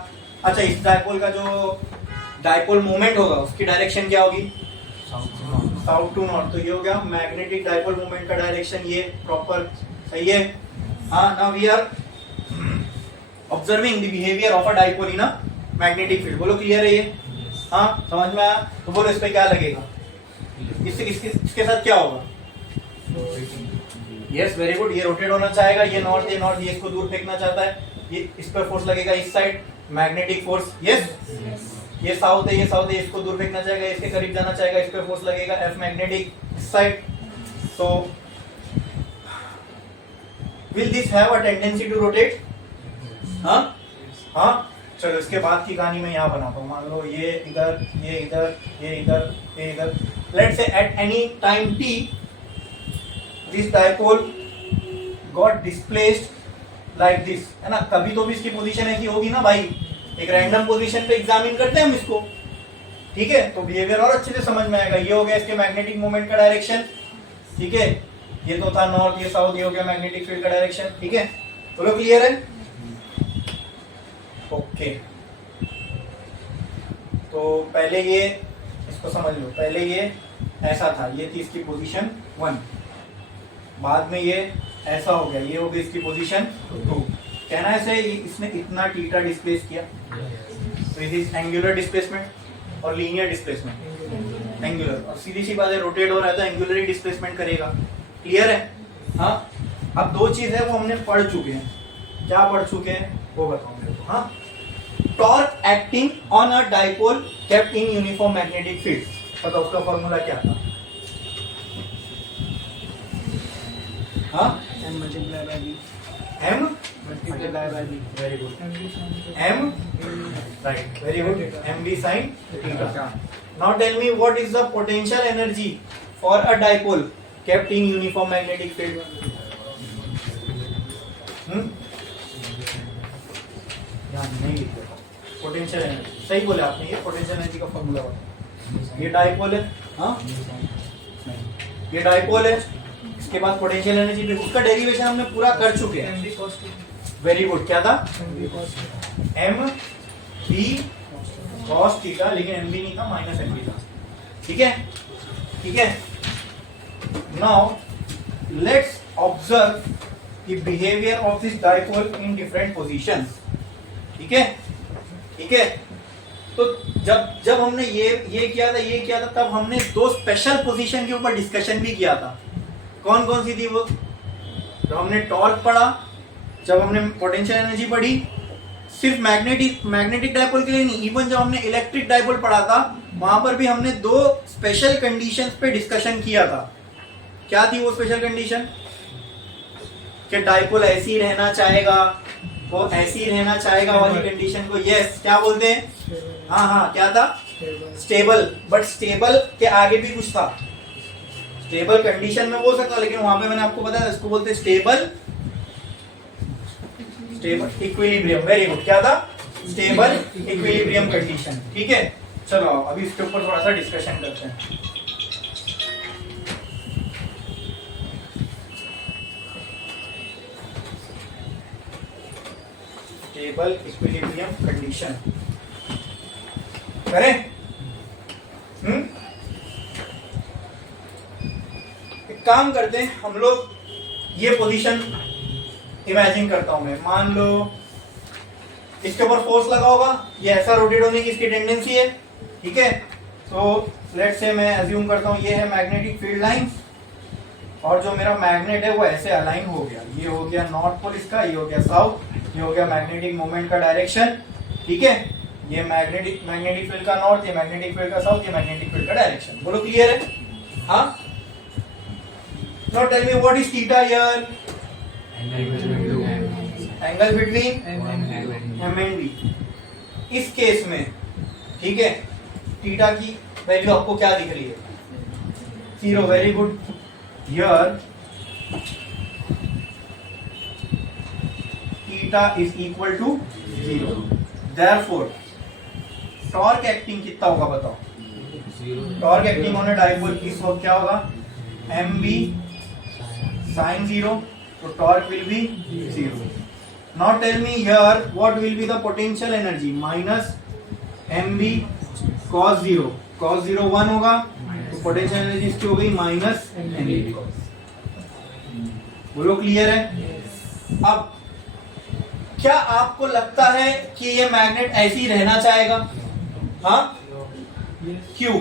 अच्छा, इस डायपोल का जो डायपोल मोमेंट होगा उसकी डायरेक्शन क्या होगी? South to north. तो ये हो गया मैग्नेटिक डायपोल मोमेंट का डायरेक्शन, ये प्रॉपर सही है। हाँ, now we are observing the behaviour of a dipole in a magnetic field. बोलो क्लियर है ये? हाँ, समझ में आया? तो बोलो इस पे क्या लगेगा? इसके साथ क्या होगा? Yes, very good. ये रोटेट होना चाहेगा, ये नॉर्थ ये इसको दूर फेंकना चाहता है, ये इस पर फोर्स लगेगा इस साइड, मैग्नेटिक फोर्स। यस, ये साउथ है इसको दूर फेंकना चाहेगा, इसके करीब जाना चाहेगा, इस पर फोर्स लगेगा एफ मैग्नेटिक इस साइड। तो will this have a tendency to rotate? हाँ हाँ। चलो इसके बाद की कहानी मैं यहाँ बनाता हूँ। मान लो ये इधर, ये इधर, ये इधर, ये इधर। Let's say at any time t this dipole got displaced like this, है ना? कभी तो भी इसकी पोजीशन ऐसी होगी ना भाई, एक रैंडम पोजीशन पे एग्जामिन करते हैं हम इसको, ठीक है? तो बिहेवियर और अच्छे से समझ में आएगा। ये हो गया इसके मैग्नेटिक मोमेंट का डायरेक्शन, ठीक है? ये तो था नॉर्थ, ये साउथ, ये हो गया मैग्नेटिक फील्ड का डायरेक्शन, ठीक है? बोलो क्लियर है? ओके। तो पहले ये इसको समझ लो, पहले ये ऐसा था, ये थी इसकी पोजीशन 1, बाद में ये ऐसा हो गया, ये हो गई इसकी पोजीशन 2। कहना है से इसने इतना थीटा डिस्प्लेस किया, तो इज एंगुलर डिस्प्लेसमेंट और लीनियर डिस्प्लेसमेंट। एंगुलर, और सीधी सी बात है, रोटेट हो रहा है तो एंगुलर ही डिस्प्लेसमेंट करेगा। क्लियर है? हाँ। अब दो चीज है वो हमने पढ़ चुके हैं। क्या पढ़ चुके हैं वो बताओ मेरे को। हाँ, torque acting on a dipole kept in uniform magnetic field. पता उसका फॉर्मूला क्या था? हाँ, M multiplied by B. M Multiplied by B. Very good, M right, very good, MB sin theta. Now tell me what is the potential energy for a dipole kept in uniform magnetic field? नहीं लिख रहा potential energy. सही बोले आपने, ये potential energy का formula होता है। ये डायपोल है, हाँ ये डायपोल है, इसके बाद पोटेंशियल एनर्जी, उसका डेरिवेशन हमने पूरा कर चुके हैं। Very good. क्या था? एम बी कॉस थीटा, लेकिन एम बी नहीं था, माइनस एम बी था। ठीक है, ठीक है। Now let's observe the behaviour of this dipole in different positions. ठीक है, ठीक है। तो जब हमने ये किया था तब हमने दो स्पेशल पोजीशन के ऊपर डिस्कशन भी किया था। कौन कौन सी थी वो? जब हमने टॉर्क पढ़ा, जब हमने पोटेंशियल एनर्जी पढ़ी, सिर्फ मैग्नेटिक डायपोल के लिए नहीं, इवन जब हमने इलेक्ट्रिक डायपोल पढ़ा था वहां पर भी हमने दो स्पेशल कंडीशंस पे डिस्कशन किया था। क्या थी वो स्पेशल कंडीशन? कि डायपोल ऐसे ही रहना चाहेगा, वो ऐसे ही रहना चाहेगा वाली कंडीशन को यस क्या बोलते हैं? हाँ, क्या था? स्टेबल। बट स्टेबल के आगे भी कुछ था। स्टेबल कंडीशन में बोल सकता, लेकिन वहां पे मैंने आपको बताया इसको बोलते हैं स्टेबल इक्विलिब्रियम। Very good. क्या था? Stable equilibrium condition. ठीक है, चलो अभी इसके ऊपर थोड़ा सा डिस्कशन करते हैं। स्टेबल इक्विलिब्रियम कंडीशन करें? एक काम करते हैं हम लोग, ये पोजीशन इमेजिन करता हूं मैं। मान लो इसके ऊपर फोर्स लगा होगा, ये ऐसा रोटेट होने की इसकी टेंडेंसी है। ठीक है, तो लेट्स से मैं एज्यूम करता हूं ये है मैग्नेटिक फील्ड लाइन, और जो मेरा मैग्नेट है वो ऐसे अलाइन हो गया। ये हो गया नॉर्थ पोल इसका, ये हो गया साउथ, ये हो गया मैग्नेटिक मोमेंट का डायरेक्शन। ठीक है, ये मैग्नेटिक फील्ड का नॉर्थ, ये मैग्नेटिक फील्ड का साउथ, ये मैग्नेटिक फील्ड का डायरेक्शन। बोलो क्लियर है? हाँ। Now tell me what is theta here? Angle between M and B. इस केस में ठीक है, थीटा की वैल्यू आपको क्या दिख रही है? 0। Very good. Here theta is equal to 0। Therefore torque acting कितना होगा बताओ? Torque acting on a dipole इस वक्त क्या होगा, mb sin 0, तो torque will be 0. Now tell me here what will be the potential energy, minus mb cos 0, cos 0 1 होगा, तो पोटेंशियल एनर्जी इसकी हो गई माइनस mb. बोलो क्लियर है? अब क्या आपको लगता है कि ये मैग्नेट ऐसे ही रहना चाहेगा? हाँ, क्यों?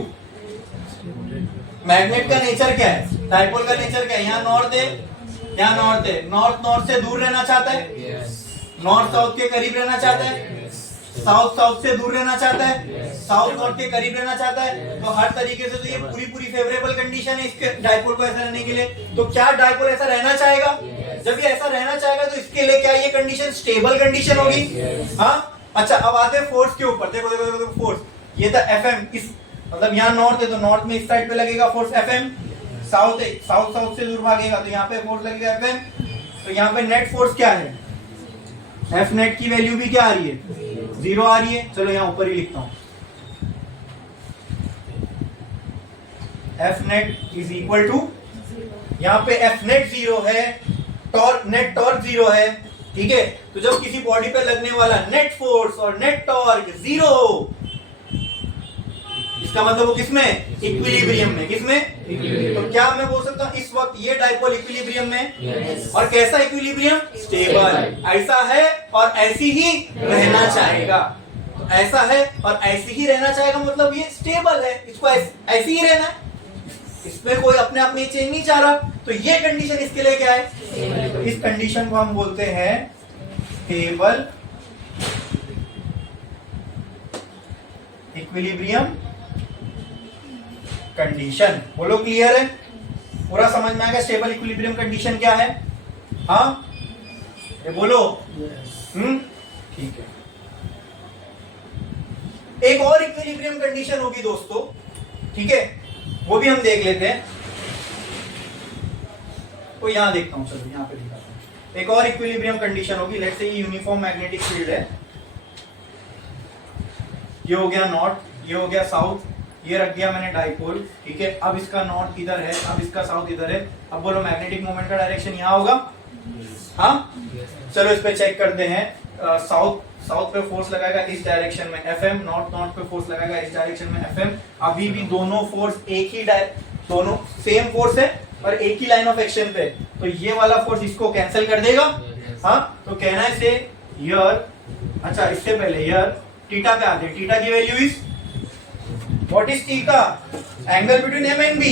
मैग्नेट का नेचर क्या है, डाइपोल का नेचर क्या है? यहाँ नॉर्थ है, यहाँ नॉर्थ है, नॉर्थ नॉर्थ से दूर रहना चाहता है, नॉर्थ साउथ के करीब रहना चाहता है, साउथ साउथ से दूर रहना चाहता है, साउथ नॉर्थ के करीब रहना चाहता है. तो हर तरीके से तो ये पूरी फेवरेबल कंडीशन है इसके डाइपोल को ऐसा रहने के लिए. तो क्या डाइपोल ऐसा रहना चाहेगा? जब ये ऐसा रहना चाहेगा तो इसके लिए क्या ये कंडीशन स्टेबल कंडीशन होगी? हाँ. अच्छा, अब आते हैं फोर्स के ऊपर. देखो देखो देखो फोर्स, ये था Fm, इस मतलब यहाँ नॉर्थ है तो नॉर्थ में इस साइड पे लगेगा फोर्स Fm, साउथ है, साउथ साउथ से दूर भागेगा तो यहाँ पे फोर्स लगेगा Fm. तो यहाँ पे नेट फोर्स क्या है, F नेट की वैल्यू भी क्या आ रही है, 0 आ रही है. चलो यहाँ ऊपर ही लिखता हूं, F net is equal to, यहाँ पे F नेट 0 है, टॉर्क नेट टॉर्क 0 है. ठीक है, तो जब किसी बॉडी पे लगने वाला नेट फोर्स और नेट टॉर्क 0 हो, इसका मतलब वो किसमें, इक्विलिब्रियम में. किसमें? तो क्या मैं बोल सकता हूँ इस वक्त ये डाइपोल इक्विलिब्रियम में? और कैसा इक्विलिब्रियम? स्टेबल. ऐसा है और ऐसी ही रहना चाहेगा. तो ऐसा है और ऐसी ही रहना चाहेगा मतलब ये स्टेबल है, इसको ऐसे ही रहना है, इसमें कोई अपने आप में चेंज नहीं चाह रहा. तो ये कंडीशन इसके लिए क्या है? तो इस कंडीशन को हम बोलते हैं स्टेबल इक्विलिब्रियम कंडीशन. बोलो क्लियर है? पूरा समझ में आएगा स्टेबल इक्विलिब्रियम कंडीशन क्या है? हाँ, ये बोलो. ठीक है. एक और इक्विलिब्रियम कंडीशन होगी दोस्तों, ठीक है, वो भी हम देख लेते हैं. तो यहां देखता हूं, चलो यहां पे दिखाता हूं. एक और इक्विलिब्रियम कंडीशन होगी. Let's say uniform magnetic field है, ये हो गया नॉर्थ, ये हो गया साउथ, ये रख दिया मैंने डाइपोल. ठीक है, अब इसका नॉर्थ इधर है, अब इसका साउथ इधर है. अब बोलो मैग्नेटिक मोमेंट का डायरेक्शन यहाँ होगा? हाँ, चलो इस पे चेक करते हैं. साउथ पे फोर्स लगाएगा इस डायरेक्शन में Fm, नॉर्थ पे फोर्स लगाएगा इस डायरेक्शन में Fm. अभी भी दोनों फोर्स एक ही दोनों सेम फोर्स है और एक ही लाइन ऑफ एक्शन पे. तो ये वाला फोर्स इसको कैंसिल कर देगा. हाँ, तो कहना है से हियर, अच्छा इससे पहले हियर थीटा पे आते हैं. थीटा की value is, what is theta? Angle between M and B.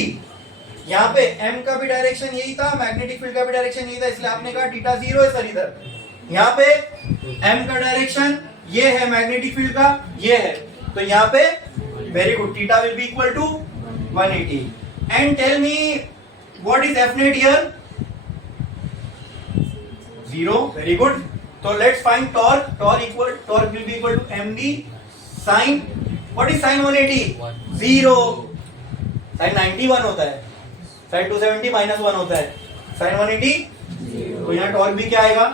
यहाँ पे M का भी डायरेक्शन यही था, मैग्नेटिक फील्ड का भी डायरेक्शन यही था, इसलिए आपने कहा थीटा 0 है सर इधर. यहाँ पे M का डायरेक्शन ये है, मैग्नेटिक फील्ड का ये है, तो यहाँ पे very good, theta will be equal to 180. And tell me what is F net here? 0. Very good. तो let's find torque. Torque will be equal to mb sin, what is sin 180? 0. sin 90 1 होता है, sin 270 -1 होता है, sin 180 तो यहाँ torque भी क्या आएगा?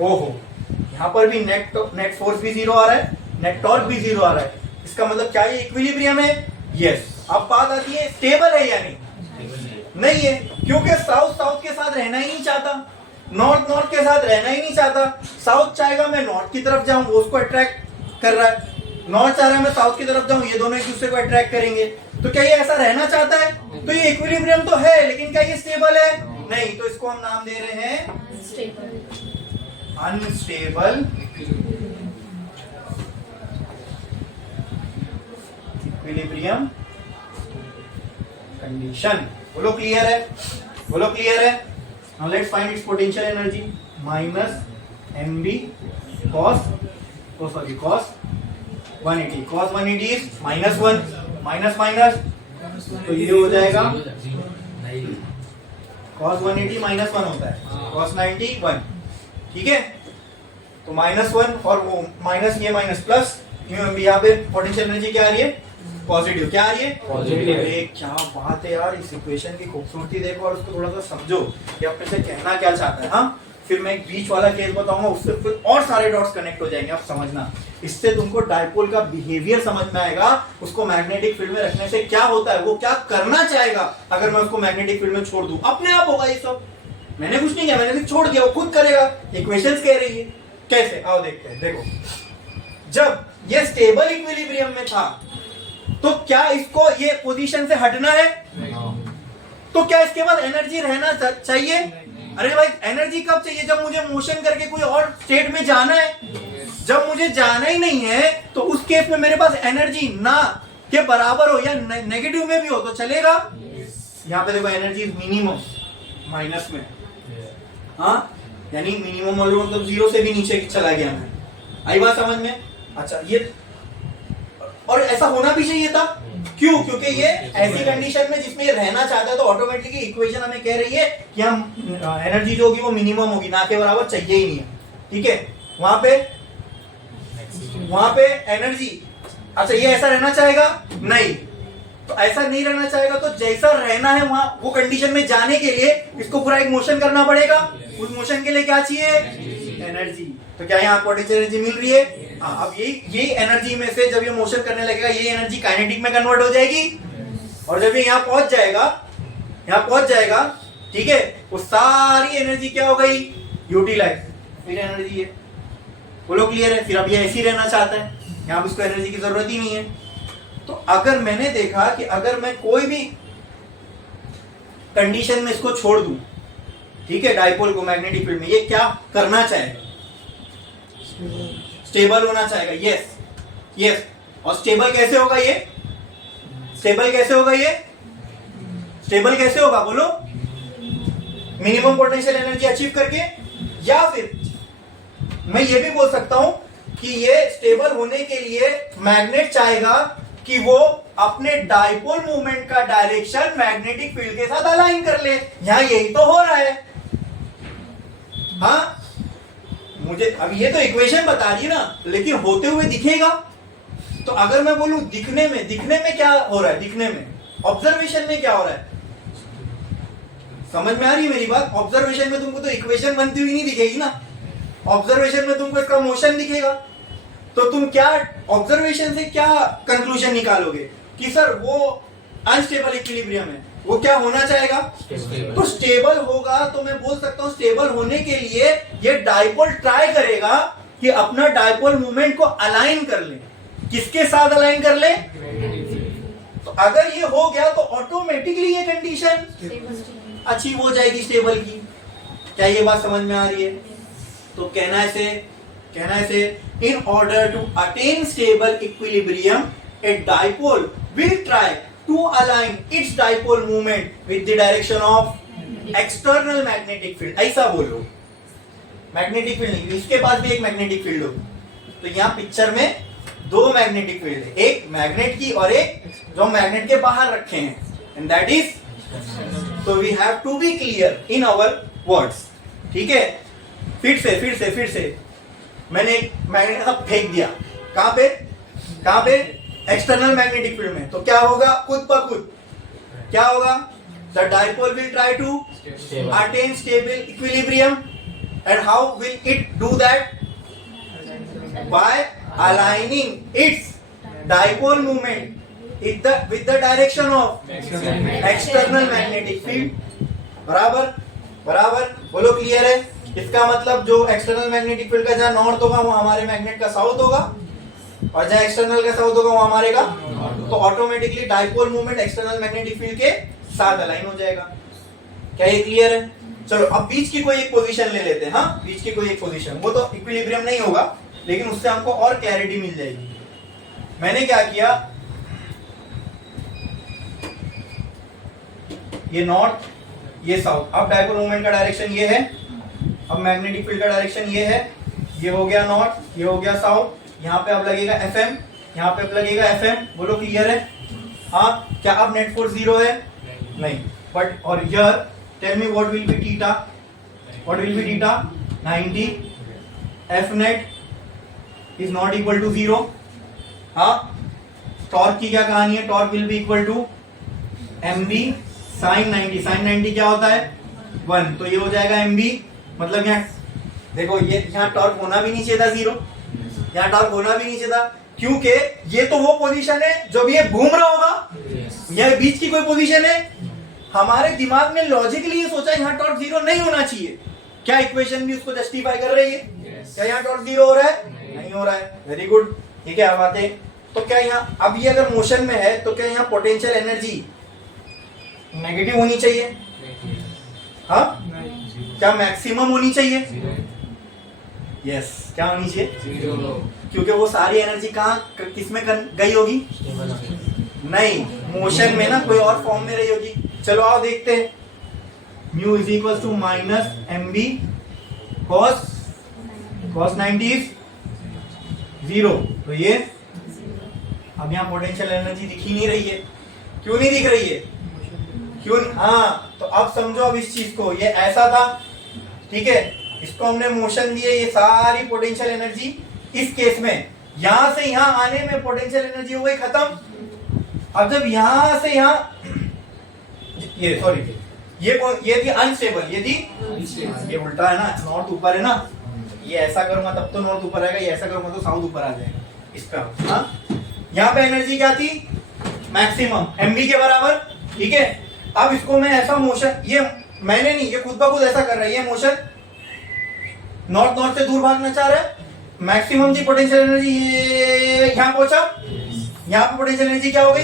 ओहो, यहाँ पर भी नेट फोर्स भी 0 आ रहा है, नेट टॉर्क भी 0 आ रहा है. इसका मतलब क्या ये इक्विलिब्रियम है? यस. अब बात आती है स्टेबल है या नहीं? नहीं है, क्योंकि साउथ साउथ के साथ रहना ही नहीं चाहता, नॉर्थ नॉर्थ के साथ रहना ही नहीं चाहता. साउथ चाहेगा मैं नॉर्थ की तरफ जाऊं, वो उसको अट्रैक्ट कर रहा है. नॉर्थ चाह रहा है मैं साउथ की तरफ जाऊं, ये दोनों एक दूसरे को अट्रैक्ट करेंगे. तो क्या ये ऐसा रहना चाहता है? तो ये इक्विलिब्रियम तो है, लेकिन क्या ये स्टेबल है? नहीं. तो इसको हम नाम दे रहे हैं अनस्टेबल इक्विलिब्रियम कंडीशन. बोलो क्लियर है? बोलो क्लियर है? Now let's find its potential energy. Minus mb cos 180. cos 180 is -1, minus minus, तो ये हो जाएगा cos 180 -1 होता है, cos 90 1. ठीक है, तो -1 और वो माइनस, ये माइनस प्लस, यहाँ पे पोटेंशियल एनर्जी क्या आ रही है? पॉजिटिव. क्या आ रही है? पॉजिटिव. क्या बात है यार, इस इक्वेशन की खूबसूरती देखो और उसको थोड़ा सा समझो कि अपने से कहना क्या चाहता है. हाँ, फिर मैं एक बीच वाला केस बताऊंगा, उससे फिर और सारे डॉट्स कनेक्ट हो जाएंगे। आप समझना, इससे तुमको डायपोल का बिहेवियर समझ में आएगा, उसको मैग्नेटिक फील्ड में रखने से क्या होता है, वो क्या करना चाहेगा अगर मैं उसको मैग्नेटिक फील्ड में छोड़ दूं। अपने आप होगा ये सब, मैंने कुछ नहीं किया, मैंने सिर्फ छोड़ दिया, वो खुद करेगा। इक्वेशंस कह रही है कैसे, आओ देखते हैं। देखो, जब ये स्टेबल इक्विलिब्रियम में था तो क्या इसको ये पोजीशन से हटना है? तो क्या इसके बाद एनर्जी रहना चाहिए? अरे भाई एनर्जी कब चाहिए? जब मुझे मोशन करके कोई और स्टेट में जाना है। जब मुझे जाना ही नहीं है तो उस केस में मेरे पास एनर्जी ना के बराबर हो या नेगेटिव में भी हो तो चलेगा। यहाँ पे देखो एनर्जी मिनिमम माइनस में, हाँ यानी मिनिमम मतलब 0 से भी नीचे चला गया मैं। आई बात समझ में? अच्छा, ये और ऐसा होना भी चाहिए था। क्यों? क्योंकि ये ऐसी कंडीशन में जिसमें ये रहना चाहता है तो ऑटोमेटिकली इक्वेशन हमें कह रही है कि हम एनर्जी जो होगी वो मिनिमम होगी, ना के बराबर चाहिए ही नहीं है। ठीक है, वहां पे एनर्जी, अच्छा ये ऐसा रहना चाहेगा नहीं, तो ऐसा नहीं रहना चाहेगा तो जैसा रहना है वहां वो कंडीशन में जाने के लिए इसको पूरा एक मोशन करना पड़ेगा। उस मोशन के लिए क्या चाहिए? एनर्जी। तो क्या यहाँ पोटेंशियल एनर्जी मिल रही है? हाँ, अब यही एनर्जी में से जब ये मोशन करने लगेगा ये एनर्जी काइनेटिक में कन्वर्ट हो जाएगी, और जब ये यहाँ पहुंच जाएगा, ठीक है, वो सारी एनर्जी क्या हो गई? यूटिलाइज। फिर एनर्जी है, बोलो क्लियर है? फिर अब ये ऐसी रहना चाहता है, यहाँ उसको एनर्जी की जरूरत ही नहीं है। तो अगर मैंने देखा कि अगर मैं कोई भी कंडीशन में इसको छोड़ दूं, ठीक है, डाइपोल को मैग्नेटिक फील्ड में, ये क्या करना चाहेगा? स्टेबल होना चाहेगा। Yes yes. और स्टेबल कैसे होगा ये? स्टेबल कैसे होगा बोलो? मिनिमम पोटेंशियल एनर्जी अचीव करके, या फिर मैं ये भी बोल सकता हूं कि ये स्टेबल होने के लिए मैग्नेट चाहेगा कि वो अपने डाइपोल मूवमेंट का डायरेक्शन मैग्नेटिक फील्ड के साथ अलाइन कर ले। यहां यही तो हो रहा है। हाँ, मुझे अब ये तो इक्वेशन बता रही है ना, लेकिन होते हुए दिखेगा। तो अगर मैं बोलूं दिखने में क्या हो रहा है, दिखने में ऑब्जर्वेशन में क्या हो रहा है, समझ में आ रही है मेरी बात? ऑब्जर्वेशन में तुमको तो इक्वेशन बनती हुई नहीं दिखेगी ना, ऑब्जर्वेशन में तुमको इसका मोशन दिखेगा। तो तुम क्या ऑब्जर्वेशन से क्या कंक्लूजन निकालोगे कि सर वो अनस्टेबल इक्विलिब्रियम है, वो क्या होना चाहेगा? तो स्टेबल होगा। तो मैं बोल सकता हूं स्टेबल होने के लिए ये डाइपोल ट्राई करेगा कि अपना डाइपोल मूवमेंट को अलाइन कर ले। किसके साथ अलाइन कर ले? तो अगर ये हो गया तो ऑटोमेटिकली ये कंडीशन अचीव हो जाएगी स्टेबल की। क्या ये बात समझ में आ रही है? तो कहना है in order to attain stable equilibrium a dipole will try to align its dipole movement with the direction of external magnetic field। ऐसा बोलो, मैग्नेटिक फील्ड नहीं, इसके पास भी एक मैग्नेटिक फील्ड हो। तो यहाँ पिक्चर में दो मैग्नेटिक फील्ड है, एक मैग्नेट की और एक जो मैग्नेट के बाहर रखे हैं, and that is, so we have to be clear in our words। ठीक है, फिर से मैंने एक मैग्नेट का फेंक दिया। कहां पे? एक्सटर्नल मैग्नेटिक फील्ड में। तो क्या होगा? खुद ब खुद क्या होगा? The dipole will try to attain stable equilibrium, and how will it do that? By aligning its dipole movement with the direction of external magnetic field। बराबर बोलो क्लियर है? इसका मतलब जो एक्सटर्नल मैग्नेटिक फील्ड का जहां नॉर्थ होगा वो हमारे मैग्नेट का साउथ होगा, और जहां एक्सटर्नल का साउथ होगा वो हमारे का। तो automatically dipole movement external magnetic field के साथ अलाइन हो जाएगा। क्या ये क्लियर है? चलो अब बीच की कोई एक पोजीशन ले लेते हैं। हाँ, बीच की कोई एक पोजीशन, वो तो इक्विलिब्रियम नहीं होगा लेकिन उससे हमको और क्लैरिटी मिल जाएगी। मैंने क्या किया, ये नॉर्थ ये साउथ, अब डाइपोल मूवमेंट का डायरेक्शन ये है, अब मैग्नेटिक फील्ड का डायरेक्शन ये है, ये हो गया नॉर्थ, ये हो गया साउथ। यहाँ पे अब लगेगा FM, यहाँ पे अब लगेगा FM। बोलो क्लियर है? हाँ, क्या अब नेट फोर्स 0 है? नहीं, बट और here tell me what will be theta? 90 F net is not equal to 0। हाँ, टॉर्क की क्या कहानी है? Torque will be equal to mb sin 90। sin 90 क्या होता है? 1। तो ये हो जाएगा mb, मतलब यहाँ देखो ये यहाँ टॉर्क होना भी नहीं चाहिए था 0, यहाँ टॉर्क होना भी नहीं चाहिए था, क्योंकि ये तो वो पोजीशन है जब ये घूम रहा होगा, ये बीच की कोई पोजीशन है। हमारे दिमाग ने लॉजिकली ये सोचा यहाँ टॉर्क 0 नहीं होना चाहिए। क्या इक्वेशन भी उसको जस्टिफाई कर रही है? क्या यहाँ टॉर्क 0 हो रहा है? नहीं हो रहा है। वेरी गुड, ठीक है। अब आते हैं तो क्या यहाँ, अब ये अगर मोशन में है तो क्या यहाँ पोटेंशियल एनर्जी नेगेटिव होनी चाहिए? हाँ, क्या मैक्सिमम होनी चाहिए? यस, क्या होनी चाहिए? क्योंकि वो सारी एनर्जी कहाँ किसमें गई होगी? नहीं, मोशन में ना, कोई और फॉर्म में रही होगी। चलो आओ देखते हैं। Mu is equal to minus M B cos 90 is 0। तो ये अब यहाँ पोटेंशियल एनर्जी दिख ही नहीं रही है। क्यों नहीं दिख रही है? क्यों? हाँ, तो अब समझो अब इस चीज को, ये ऐसा था, ठीक है, इसको हमने मोशन दिए, ये सारी पोटेंशियल एनर्जी इस केस में यहां से यहां आने में पोटेंशियल एनर्जी हो गई खत्म। अब जब यहां से यहां, ये सॉरी, ये थी अनस्टेबल, ये थी, ये उल्टा है ना, नॉर्थ ऊपर है ना, ये ऐसा करूंगा तब तो नॉर्थ ऊपर आएगा, ये ऐसा करूंगा तो साउथ ऊपर आ जाएगा इसका। हाँ, यहाँ पे एनर्जी क्या थी? मैक्सिमम mv के बराबर, ठीक है। अब इसको मैं ऐसा मोशन, ये मैंने नहीं, ये खुद ब खुद ऐसा कर रहा है, ये मोशन नॉर्थ से दूर भागना चाह रहा है, मैक्सिमम थी पोटेंशियल एनर्जी, ये यहां पहुंचा, यहां पे पोटेंशियल एनर्जी क्या हो गई?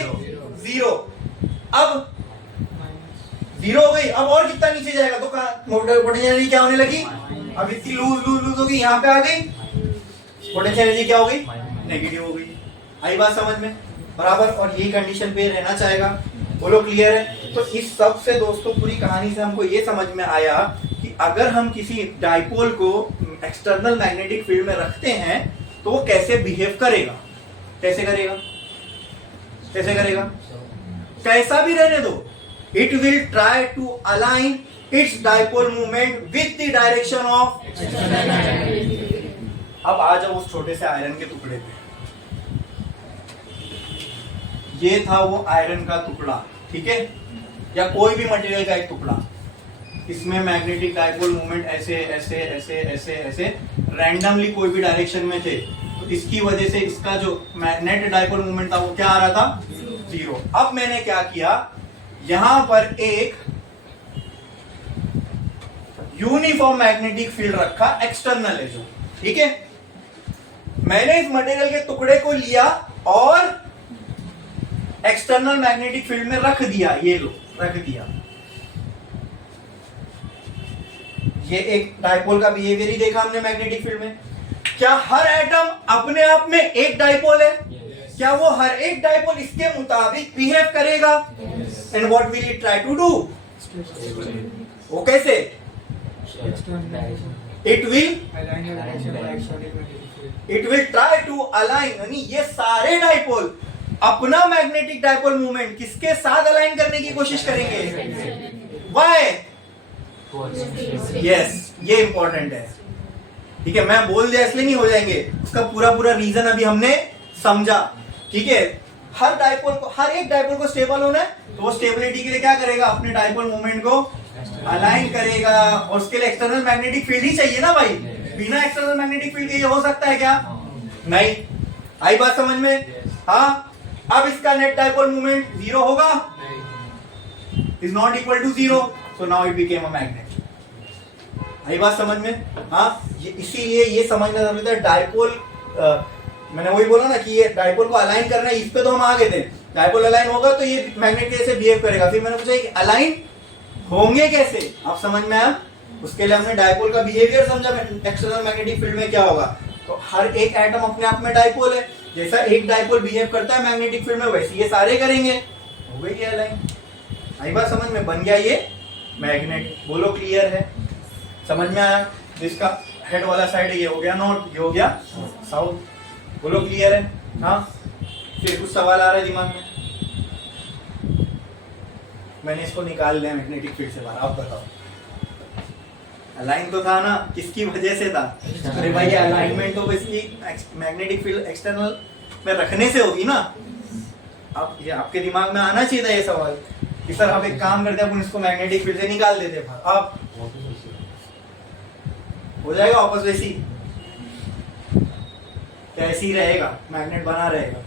0। अब 0 हो गई, अब और कितना नीचे जाएगा तो पोटेंशियल एनर्जी क्या होने लगी? अब इतनी लूज होगी, यहां पे आ गई, पोटेंशियल एनर्जी क्या हो गई? नेगेटिव हो गई। आई बात समझ में? बराबर। और यही कंडीशन पे रहना चाहेगा। बोलो क्लियर है? तो इस सब से दोस्तों पूरी कहानी से हमको ये समझ में आया कि अगर हम किसी डाइपोल को एक्सटर्नल मैग्नेटिक फील्ड में रखते हैं तो वो कैसे बिहेव करेगा। कैसे करेगा? कैसे करेगा? कैसा भी रहने दो, it will try to align its dipole movement with the direction of. अब आ जाओ उस छोटे से आयरन के टुकड़े पे। ये था वो आयरन का टुकड़ा, ठीक है, या कोई भी मटेरियल का एक टुकड़ा। इसमें मैग्नेटिक डाइपोल मूवमेंट ऐसे ऐसे ऐसे ऐसे ऐसे रैंडमली कोई भी डायरेक्शन में थे, तो इसकी वजह से इसका जो नेट डाइपोल मूवमेंट था वो क्या आ रहा था? 0। अब मैंने क्या किया, यहां पर एक यूनिफॉर्म मैग्नेटिक फील्ड रखा, एक्सटर्नल है जो, ठीक है। मैंने इस मटेरियल के टुकड़े को लिया और एक्सटर्नल मैग्नेटिक फील्ड में रख दिया। ये लो, रख दिया। ये एक डाइपोल का बिहेवियर ही देखा हमने मैग्नेटिक फील्ड में। क्या हर एटम अपने आप में एक डाइपोल है? क्या वो हर एक डाइपोल इसके मुताबिक बिहेव करेगा? And what will it try to do? वो कैसे? It will try to align, यानी ये सारे डाइपोल अपना मैग्नेटिक डाइपोल मूवमेंट किसके साथ अलाइन करने की कोशिश करेंगे? व्हाई? यस, ये इंपॉर्टेंट है, ठीक है। मैं बोल दिया इसलिए नहीं हो जाएंगे, उसका पूरा रीजन अभी हमने समझा, ठीक है। हर डाइपोल को, हर एक डाइपोल को स्टेबल होना है, तो वो स्टेबिलिटी के लिए क्या करेगा? अपने डाइपोल मूवमेंट को अलाइन करेगा, और उसके लिए एक्सटर्नल मैग्नेटिक फील्ड ही चाहिए ना भाई। बिना एक्सटर्नल मैग्नेटिक फील्ड के ये हो सकता है क्या? नहीं। आई बात समझ में? हाँ। अब इसका नेट डाइपोल मूवमेंट 0 होगा, is not equal to 0, so now it became a magnet. आई बात समझ में? हाँ, इसीलिए ये समझना जरूरी है। डाइपोल, मैंने वही बोला ना कि ये डाइपोल को अलाइन करना है, इस पे तो हम आ गए थे। डाइपोल अलाइन होगा तो ये मैग्नेट कैसे बिहेव करेगा। फिर मैंने पूछा कि अलाइन होंगे कैसे, आप समझ में आया? उसके लिए हमने डाइपोल का बिहेवियर समझा, एक्सटर्नल मैग्नेटिक फील्ड में क्या होगा। तो हर एक एटम अपने आप में डाइपोल है, जैसा एक डाइपोल बिहेव करता है मैग्नेटिक फील्ड में, वैसे ये सारे करेंगे। हो गई ये अलाइन। आई बात समझ में? बन गया ये मैग्नेट। बोलो क्लियर है? समझ में आया? जिसका हेड वाला साइड ये हो गया नॉर्थ, ये हो गया साउथ। बोलो क्लियर है? हाँ। फिर कुछ सवाल आ रहा है दिमाग में? मैंने इसको निकाल लिया मैग्नेटिक फील्ड से बाहर, आप बताओ। अलाइन तो था ना, किसकी वजह से था? अरे भाई ये अलाइनमेंट तो इसकी मैग्नेटिक फील्ड एक्सटर्नल में रखने से होगी ना। अब ये आपके दिमाग में आना चाहिए था ये सवाल कि सर अब एक काम करते हैं, अपन इसको मैग्नेटिक फील्ड से निकाल देते हैं। अब हो जाएगा वापस वैसी, कैसी रहेगा, मैग्नेट बना रहेगा।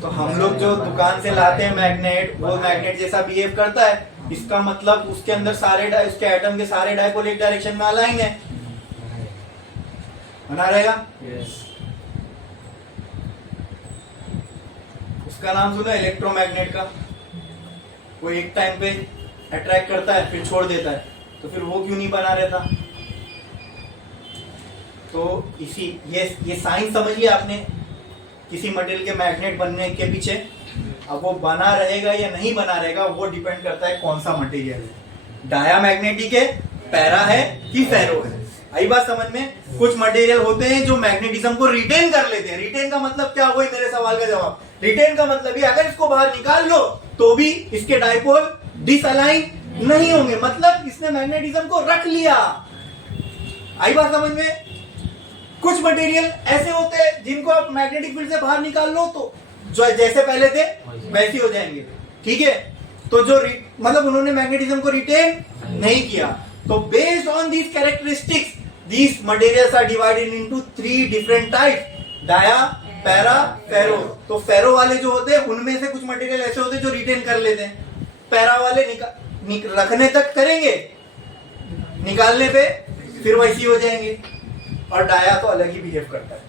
तो हम लोग जो दुकान से लाते हैं मैग्नेट, वो मैग्नेट जैसा बिहेव करता है, इसका मतलब उसके अंदर सारे उसके एटम के सारे डायपोल एक डायरेक्शन में अलाइन है, बना रहेगा। उसका नाम सुना इलेक्ट्रोमैग्नेट का। वो एक टाइम पे अट्रैक्ट करता है फिर छोड़ देता है, तो फिर वो क्यों नहीं बना रहता। तो इसी ये साइंस समझ लिया आपने किसी मटेरियल के मैग्नेट बनने के पीछे। अब वो बना रहेगा या नहीं बना रहेगा वो डिपेंड करता है कौन सा मटेरियल है, डायामैग्नेटिक है, पैरा है कि फेरो है। आई बात समझ में। कुछ मटेरियल होते हैं जो मैग्नेटिज्म को रिटेन कर लेते हैं। रिटेन का मतलब क्या, वही मेरे सवाल का जवाब। रिटेन का मतलब ये अगर इसको बाहर निकाल लो तो भी इसके डायपोल डिसअलाइन नहीं होंगे, मतलब इसने मैग्नेटिज्म को रख लिया। आई बात समझ में। कुछ मटेरियल ऐसे होते हैं जिनको आप मैग्नेटिक फील्ड से बाहर निकाल लो तो जो जैसे पहले थे वैसे हो जाएंगे, ठीक है। तो जो मतलब उन्होंने मैग्नेटिज्म को रिटेन नहीं किया। तो based on these characteristics these materials are divided into 3 different types, dia, para, ferro. तो फेरो वाले जो होते हैं उनमें से कुछ मटेरियल ऐसे होते हैं जो रिटेन कर लेते हैं, पैरा वाले रखने तक करेंगे, निकालने पे फिर वैसी हो जाएंगे, और डाया तो अलग ही बिहेव करता है,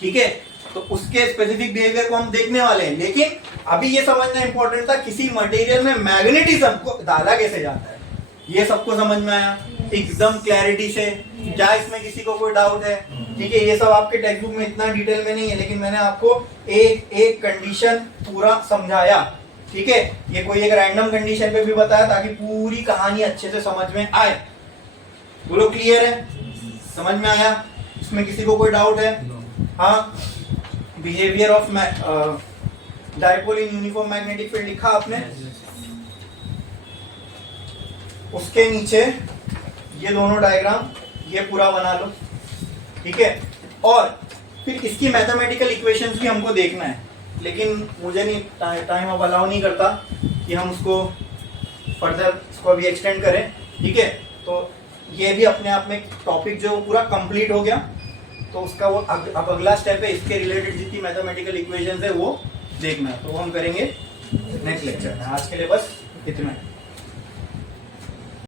ठीक है। तो उसके स्पेसिफिक बिहेवियर को हम देखने वाले हैं, लेकिन अभी ये समझना इंपॉर्टेंट था किसी मटेरियल में मैग्नेटिज्म को डाला कैसे जाता है। ये सबको समझ में आया एकदम क्लैरिटी से। क्या इसमें किसी को कोई डाउट है? ठीक है, ये सब आपके टेक्स्ट बुक में इतना डिटेल में नहीं है, लेकिन मैंने आपको एक एक कंडीशन पूरा समझाया, ठीक है। ये कोई एक रैंडम कंडीशन पे भी बताया ताकि पूरी कहानी अच्छे से समझ में आए। बोलो क्लियर है, समझ में आया? इसमें किसी को कोई डाउट है? हाँ, behaviour of dipole in uniform magnetic field लिखा आपने, उसके नीचे ये दोनों डायग्राम ये पूरा बना लो, ठीक है। और फिर इसकी मैथमेटिकल इक्वेशंस भी हमको देखना है, लेकिन मुझे नहीं टाइम अब अलाउ नहीं करता कि हम उसको फर्दर इसको अभी एक्सटेंड करें, ठीक है। तो ये भी अपने आप में टॉपिक जो पूरा कंप्लीट हो गया, तो उसका वो अब अगला स्टेप है, इसके रिलेटेड जितनी मैथमेटिकल इक्वेशंस है वो देखना है, तो हम करेंगे नेक्स्ट लेक्चर में। आज के लिए बस इतना है।